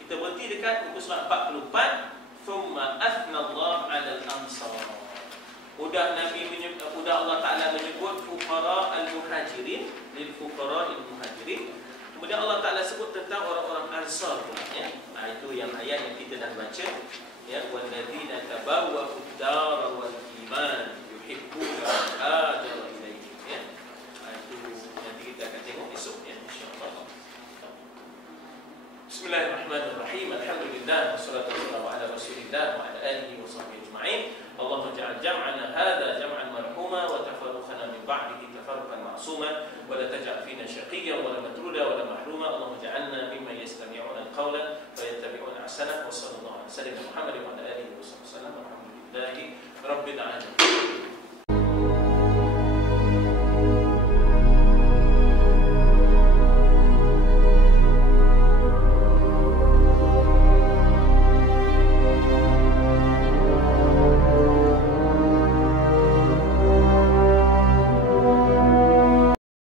Kita berhenti dekat muka surat 44. Thumma athna Allah 'alal ansar. Udah Allah Ta'ala menyebut fuqara al-muhajirin, lil fuqara al-muhajirin. Kemudian Allah Ta'ala sebut tentang orang-orang ansar pula, ya. Itu yang ayat yang kita dah baca, ya, walladzina tabawwa'u ad-dara wal iman yuhibbuna man hajara ilaihim, ya. Itu nanti kita akan tengok esok, ya, insya-Allah. Bismillahirrahmanirrahim. Alhamdulillah wassalatu wassalamu ala Rasulillah wa ala alihi wa sahbihi ajma'in. اللهم اجعل جمعنا هذا جمعا مرحوما وتفرقنا من بعده تفرقا معصوما ولا تجعل فينا شقيا ولا مترودا ولا محروما. اللهم اجعلنا ممن يستمعون القول ويتبعون احسنه. وصلى الله على سيدنا محمد وعلى اله وصحبه وسلم. والحمد لله رب العالمين.